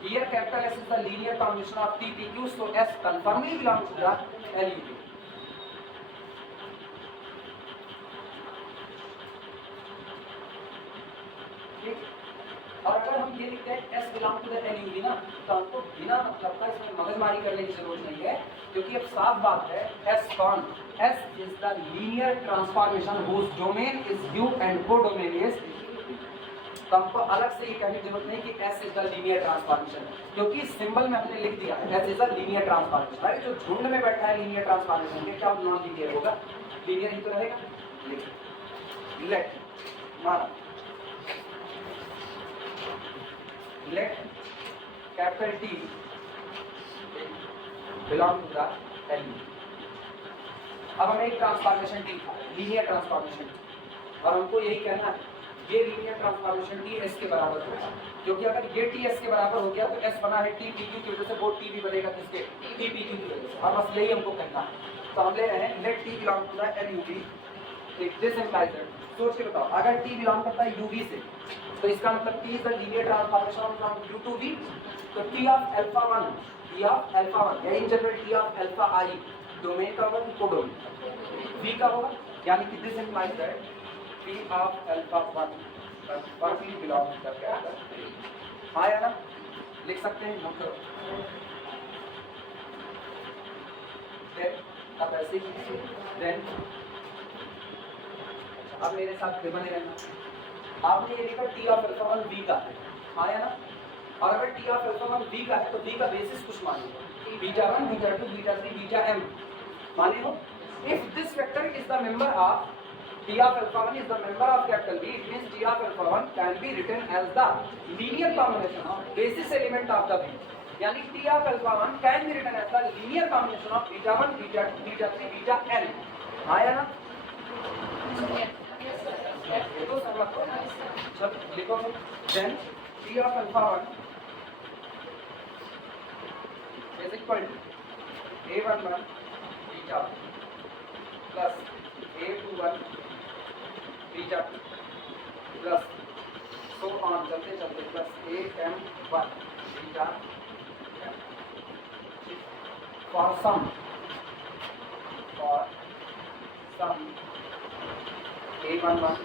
Here capital S is the linear combination of TPQ, so S confirmly belongs to the LUV. ठीक, और अगर हम ये लिखते हैं S belong to the LUV ना, तो हमको बिना मतलब का इसमें मगजमारी करने की जरूरत नहीं है, क्योंकि अब साफ बात है S कौन, S is the linear transformation whose domain is U and codomain is। तो हमको अलग से ये कहने की जरूरत नहीं कि S is the linear transformation, क्योंकि सिंबल में हमने लिख दिया S is the linear transformation. अरे जो झुंड में बैठा है लीनियर ट्रांसफॉर्मेशन के क्या नॉन लीनियर होगा, लीनियर ही तो रहेगा। लेट माना let capital T belong to the L. अब हमें एक ट्रांसफॉर्मेशन टी था, लीनियर ट्रांसफॉर्मेशन, और हमको यही कहना है ये लीनियर ट्रांसफॉर्मेशन टी एस के बराबर होगा, क्योंकि अगर ये टी एस के बराबर हो गया तो एस बना है टी पी क्यू की वजह से, वो टी भी बनेगा किसके, टी पी क्यू की वजह से, और बस यही हमको कहना है। तो हम ले रहे हैं let T belong to the L U V, this implies that, सोच के बताओ अगर टी बिलोंग करता है यू बी से तो इसका मतलब T is the linear transformation from U to B, तो T of alpha 1, T of alpha 1 या in general T of alpha i domain का होगा कि कोडोमेन वी का होगा, यानी कि this implies that T of alpha 1 पर वी बिलोंग करके आएगा। हाँ या ना, लिख सकते हैं हम। अब ऐसे ही देन अब मेरे साथ फिर बने रहना, आपने ये लिखा टी ऑफ अल्फा 1 वी का है, हाँ या ना, और अगर टी ऑफ अल्फा 1 वी का है तो वी का बेसिस कुछ मानिए, beta 1 beta 2 beta 3 beta m माने हो। If this vector is the member of t of alpha 1 is the member of capital B, it means t of alpha 1 can be written as the linear combination of basis element of the B, यानी t of alpha 1 can be written as the linear combination of beta 1 beta 2 beta 3 beta n। आया ना, तो समझ लो, चल लिखो फिर, then t of alpha 1 is equal to a11 beta plus a21 beta plus so on चलते चलते plus am1 beta for some a11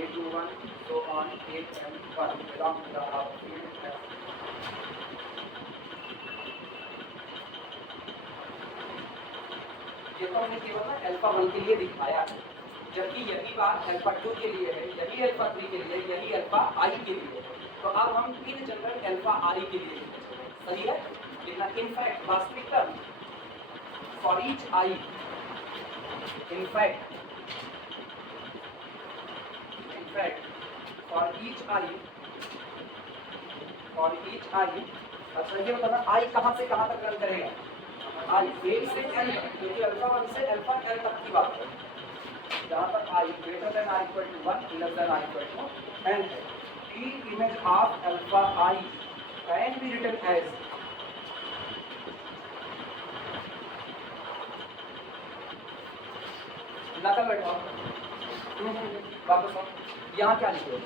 a21 so on am1 belong to the half field. ये तो हमने केवल ना अल्फा 1 के लिए दिखाया है, जबकि यही बात अल्फा 2 के लिए है, यही अल्फा 3 के लिए, यही अल्फा आई के लिए है। तो अब हम इन जनरल अल्फा आई के लिए सही है, लेकिन इनफैक्ट वास्तविकता for each i, in fact for each i, अच्छा ये बताना आई कहाँ से कहाँ तक रन करेगा, आई ए से एन तक, क्योंकि अल्फा 1 से अल्फा एन तक की बात है, जहाँ तक i greater than or equal to 1 less than or equal to n है। t image of alpha I can be written as नकल बैठाओ वापस आओ, यहाँ क्या लिखे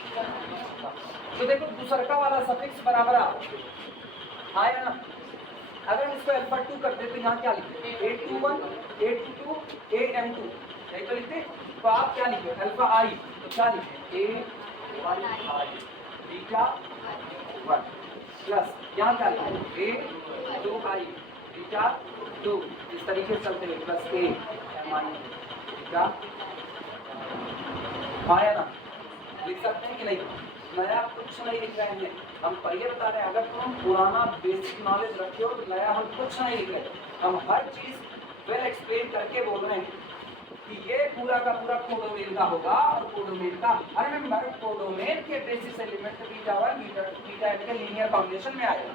तो देखो दूसरा वाला सफिक्स बराबर आया ना, अगर हम इसको अल्फा 2 कर दे तो यहाँ क्या लिखे a21 a22 am2 यही तो लिखते, तो आप क्या लिखे अल्फा आई, तो क्या लिखे a1 आई बीटा 1 प्लस यहाँ क्या लिखे a2 आई बीटा 2, इस तरीके से चलते हुए प्लस a m बीटा। आया ना, लिख सकते हैं कि नहीं, नया कुछ नहीं लिख रहे हैं हम, पहले बता रहे हैं अगर तुम पुराना बेसिक नॉलेज रखे हो तो नया हम कुछ नहीं लिख रहे, हम हर चीज वेल एक्सप्लेन करके बोल रहे हैं कि ये पूरा का पूरा कोडोमेन का होगा, और कोडोमेन का हर मेंबर कोडोमेन के basis element beta 1 beta 2 beta n के लीनियर कॉम्बिनेशन में आएगा।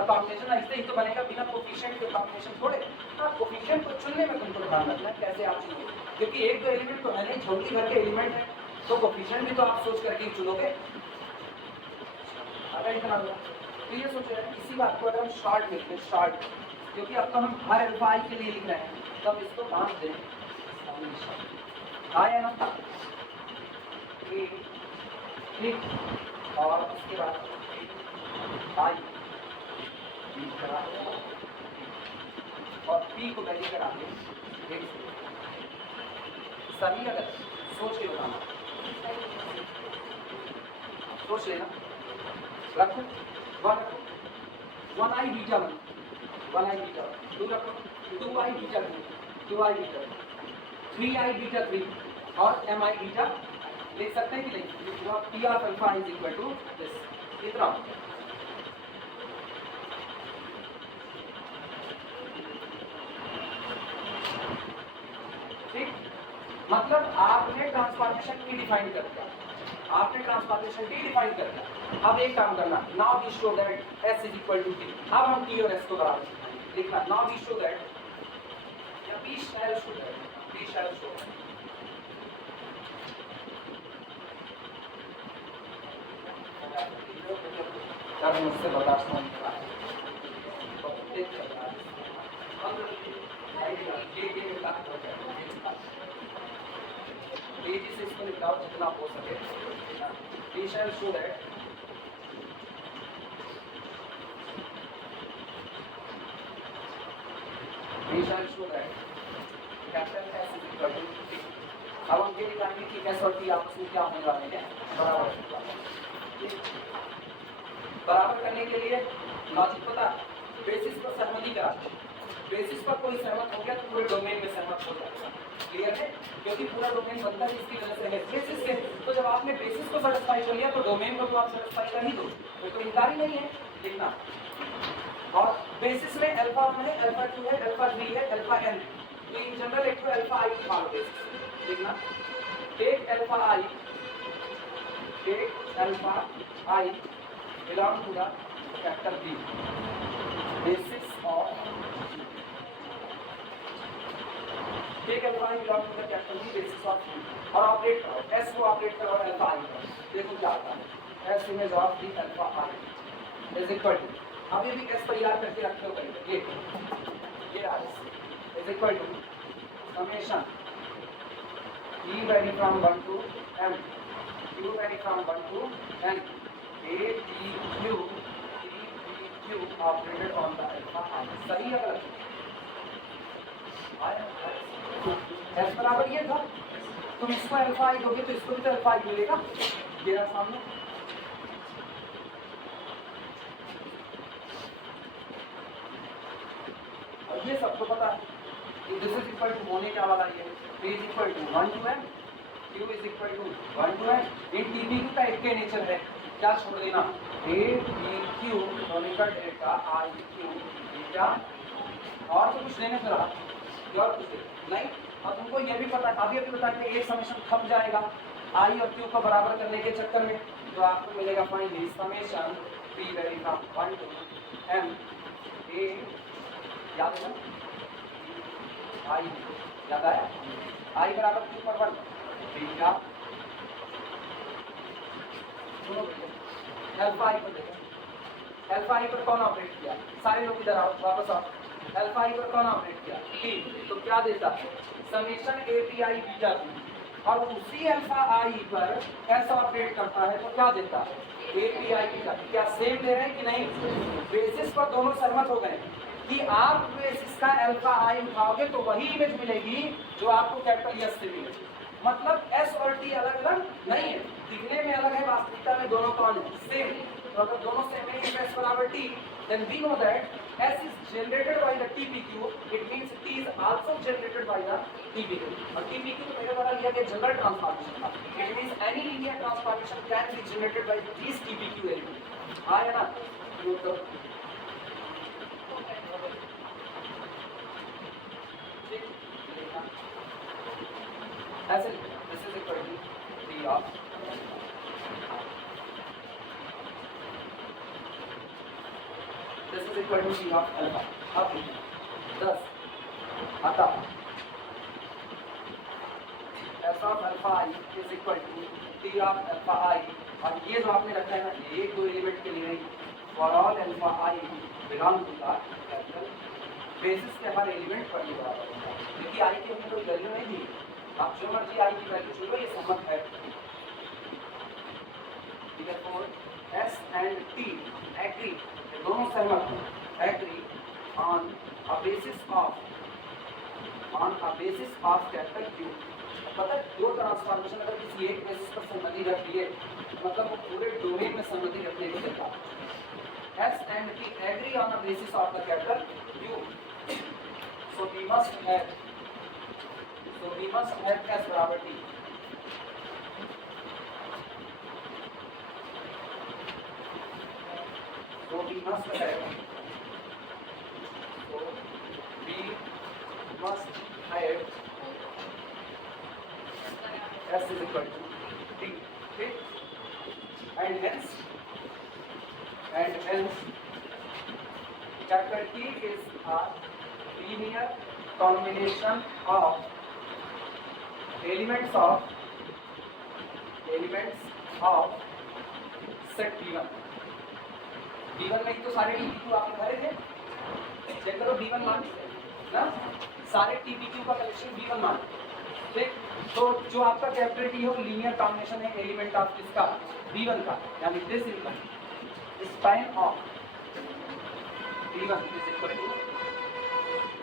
अब कॉम्बिनेशन ऐसे ही तो बनेगा बिना कोफिशिएंट के कॉम्बिनेशन थोड़े, तो कोफिशिएंट को चुनने में तुमको ध्यान रखना कैसे आप चुनोगे, क्योंकि एक दो एलिमेंट तो है नहीं, झोंकी भर के एलिमेंट है, तो कोफिशिएंट भी तो आप सोच करके ही चुनोगे। अगर इतना तो ये सोच रहे हैं इसी बात को अगर हम शॉर्ट लिखते हैं, शॉर्ट, क्योंकि अब तो हम हर अल्फा आई के लिए लिख रहे हैं, तब इसको बांध दें आया ना, ठीक, और उसके बाद आई और पी को वैल्यू करा दें सभी, अगर सोच के बताना, सोच लेना, रखो 1 आई बीटा 1 आई बीटा 2 रखो, 2 आई बीटा 2 आई बीटा 3 आई बीटा 3 और m आई बीटा लिख सकते हैं कि नहीं, T of alpha is equal to this, इतना ठीक। मतलब आपने ट्रांसफॉर्मेशन टी डिफाइन कर दिया, आपने ट्रांसफॉर्मेशन टी डिफाइन कर दिया। अब एक काम करना, now we show that s is equal to t। अब हम t और s को बराबर लिखना, नाउ वी शो दैट या p shall show that, p shall show जब मुझसे बर्दाश्त नहीं हो रहा है तो देख कर रहा है तेजी से इसको निकालो जितना हो सके। we shall show that capital S is equal to T। अब हम ये दिखाएंगे कि S और T आपस में क्या होने वाले हैं, बराबर करने के लिए लॉजिक पता, बेसिस पर सहमति करा, बेसिस पर कोई सहमत हो गया तो पूरे डोमेन में सहमत हो जाएगा। क्लियर है, क्योंकि पूरा डोमेन बनता है इसकी वजह से है, बेसिस से। तो जब आपने बेसिस को सेटिस्फाई कर लिया तो डोमेन को तो आप सेटिस्फाई कर ही दो, कोई इनकार ही नहीं है लिखना। और बेसिस में अल्फा 1 है, अल्फा 2 है, अल्फा 3 है, अल्फा n, तो इन जनरल एक तो अल्फा i मान बेसिस लिखना। Take alpha i, take alpha i belong to the capital B, basis of take alpha i belong to the capital B, basis of B। और operate करो S को operate करो और alpha i करो, देखो क्या आता है। S image of the alpha i is equal to, अब ये भी S पर याद करके रखते हो कहीं, ये is equal to summation E vary from 1 to m, Q vary from 1 to n, A P Q T P Q operated on the alpha i। सही है गलत? S बराबर ये था, तुम इसको अल्फा i दोगे तो इसको भी तो अल्फा i मिलेगा, ये रहा सामने। और ये सबको पता है कि दिस इज इक्वल टू होने क्या वाला ये, P is equal to 1 to m, Q is equal to 1 to m। इन TPQ का एक के नेचर है, क्या छोड़ देना, A P Q होने का डेल्टा I Q बीटा, और तो कुछ लेने से रहा और कुछ नहीं। अब तुमको ये भी पता, अभी पता है कि एक समेशन खप जाएगा I और Q को बराबर करने के चक्कर में, तो आपको मिलेगा finally summation P vary from 1 to m A, याद है ना I, याद आया, I बराबर Q पर 1 बीटा अल्फा i पर देखो, अल्फा i पर कौन ऑपरेट किया, सारे लोग इधर आओ वापस आओ, अल्फा i पर कौन ऑपरेट किया, T, तो क्या देता है समेशन API बीटा, और उसी अल्फा i पर S ऑपरेट करता है तो क्या देता है API बीटा। क्या सेम दे रहे हैं कि नहीं, बेसिस पर दोनों सहमत हो गए कि आप बेसिस का अल्फा i उठाओगे तो वही इमेज मिलेगी जो आपको कैपिटल S से मिलेगी। मतलब S और T अलग अलग नहीं है, दिखने में अलग है, वास्तविकता में दोनों कौन है, सेम। तो अगर दोनों सेम है, S बराबर T, then we know that S is generated by the TPQ, it means T is also generated by the TPQ। और TPQ तो पहले वाला लिया गया जनरल ट्रांसफॉर्मेशन था, it means any linear transformation can be generated by these TPQ elements। आया ना, तो ऐसे this is equal to T of this is equal to T of alpha। अब thus अतः S of alpha i is equal to T of alpha i, और ये जो आपने रखा है ना, ये दो एलिमेंट के लिए for all alpha i belong to the capital, basis के हर एलिमेंट पर ये बराबर होता है, क्योंकि i की हमने कोई वैल्यू नहीं दी, आप जो मर्जी i की वैल्यू चुनो, ये सहमत है। Therefore S and T agree, दोनों सहमत हैं, agree on a basis of capital Q। पता है दो ट्रांसफॉर्मेशन अगर किसी एक बेसिस पर सहमति रख लिए मतलब वो पूरे डोमेन में सहमति रखने को देता है। S and T agree on a basis of the capital Q, so we must have S बराबर T। So we must have S is equal to D. Okay? And hence chapter T is a linear combination of elements of set B1. B1 में तो सारे TPQ आपने भरे थे, check करो B1 मान ना, सारे TPQ का कलेक्शन B1 मान, ठीक। तो जो आपका चैप्टर टी है वो लीनियर कॉम्बिनेशन है एलिमेंट ऑफ किसका, B1 का, यानी this is span of B1 is equal to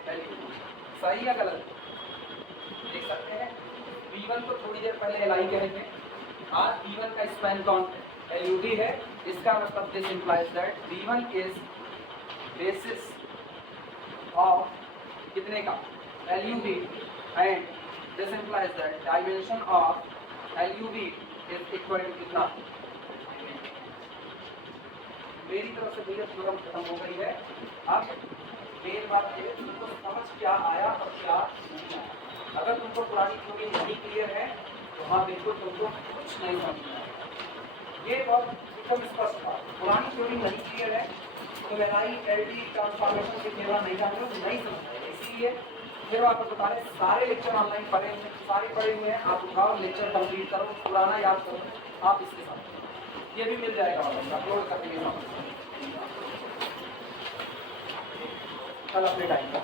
value. सही या गलत देख सकते हैं। B1 को थोड़ी देर पहले LI कह रहे थे, आज B1 का स्पैन कौन LUV है। इसका मतलब this implies that B1 is basis of कितने का LUV and this implies that dimension of LUV is equal to कितना। मेरी तरफ से भैया थ्योरम खत्म हो गई है। अब मेन बात है तुमको समझ क्या आया और क्या नहीं आया। अगर तुमको पुरानी थ्योरी नहीं क्लियर है तो हाँ बिल्कुल तुमको कुछ नहीं समझ में आएगा। ये बहुत एकदम स्पष्ट था। पुरानी थ्योरी नहीं क्लियर है तो LI LT ट्रांसफॉर्मेशन के थ्योरम नहीं जानते हो, नहीं समझ आएगा। इसीलिए फिर वापस बता रहे सारे लेक्चर ऑनलाइन पढ़े हैं, सारे पढ़े हुए हैं, आप उठाओ लेक्चर कंप्लीट करो, पुराना याद करो आप इसके साथ। ये भी मिल जाएगा अपलोड कर देंगे कल अपने टाइम का।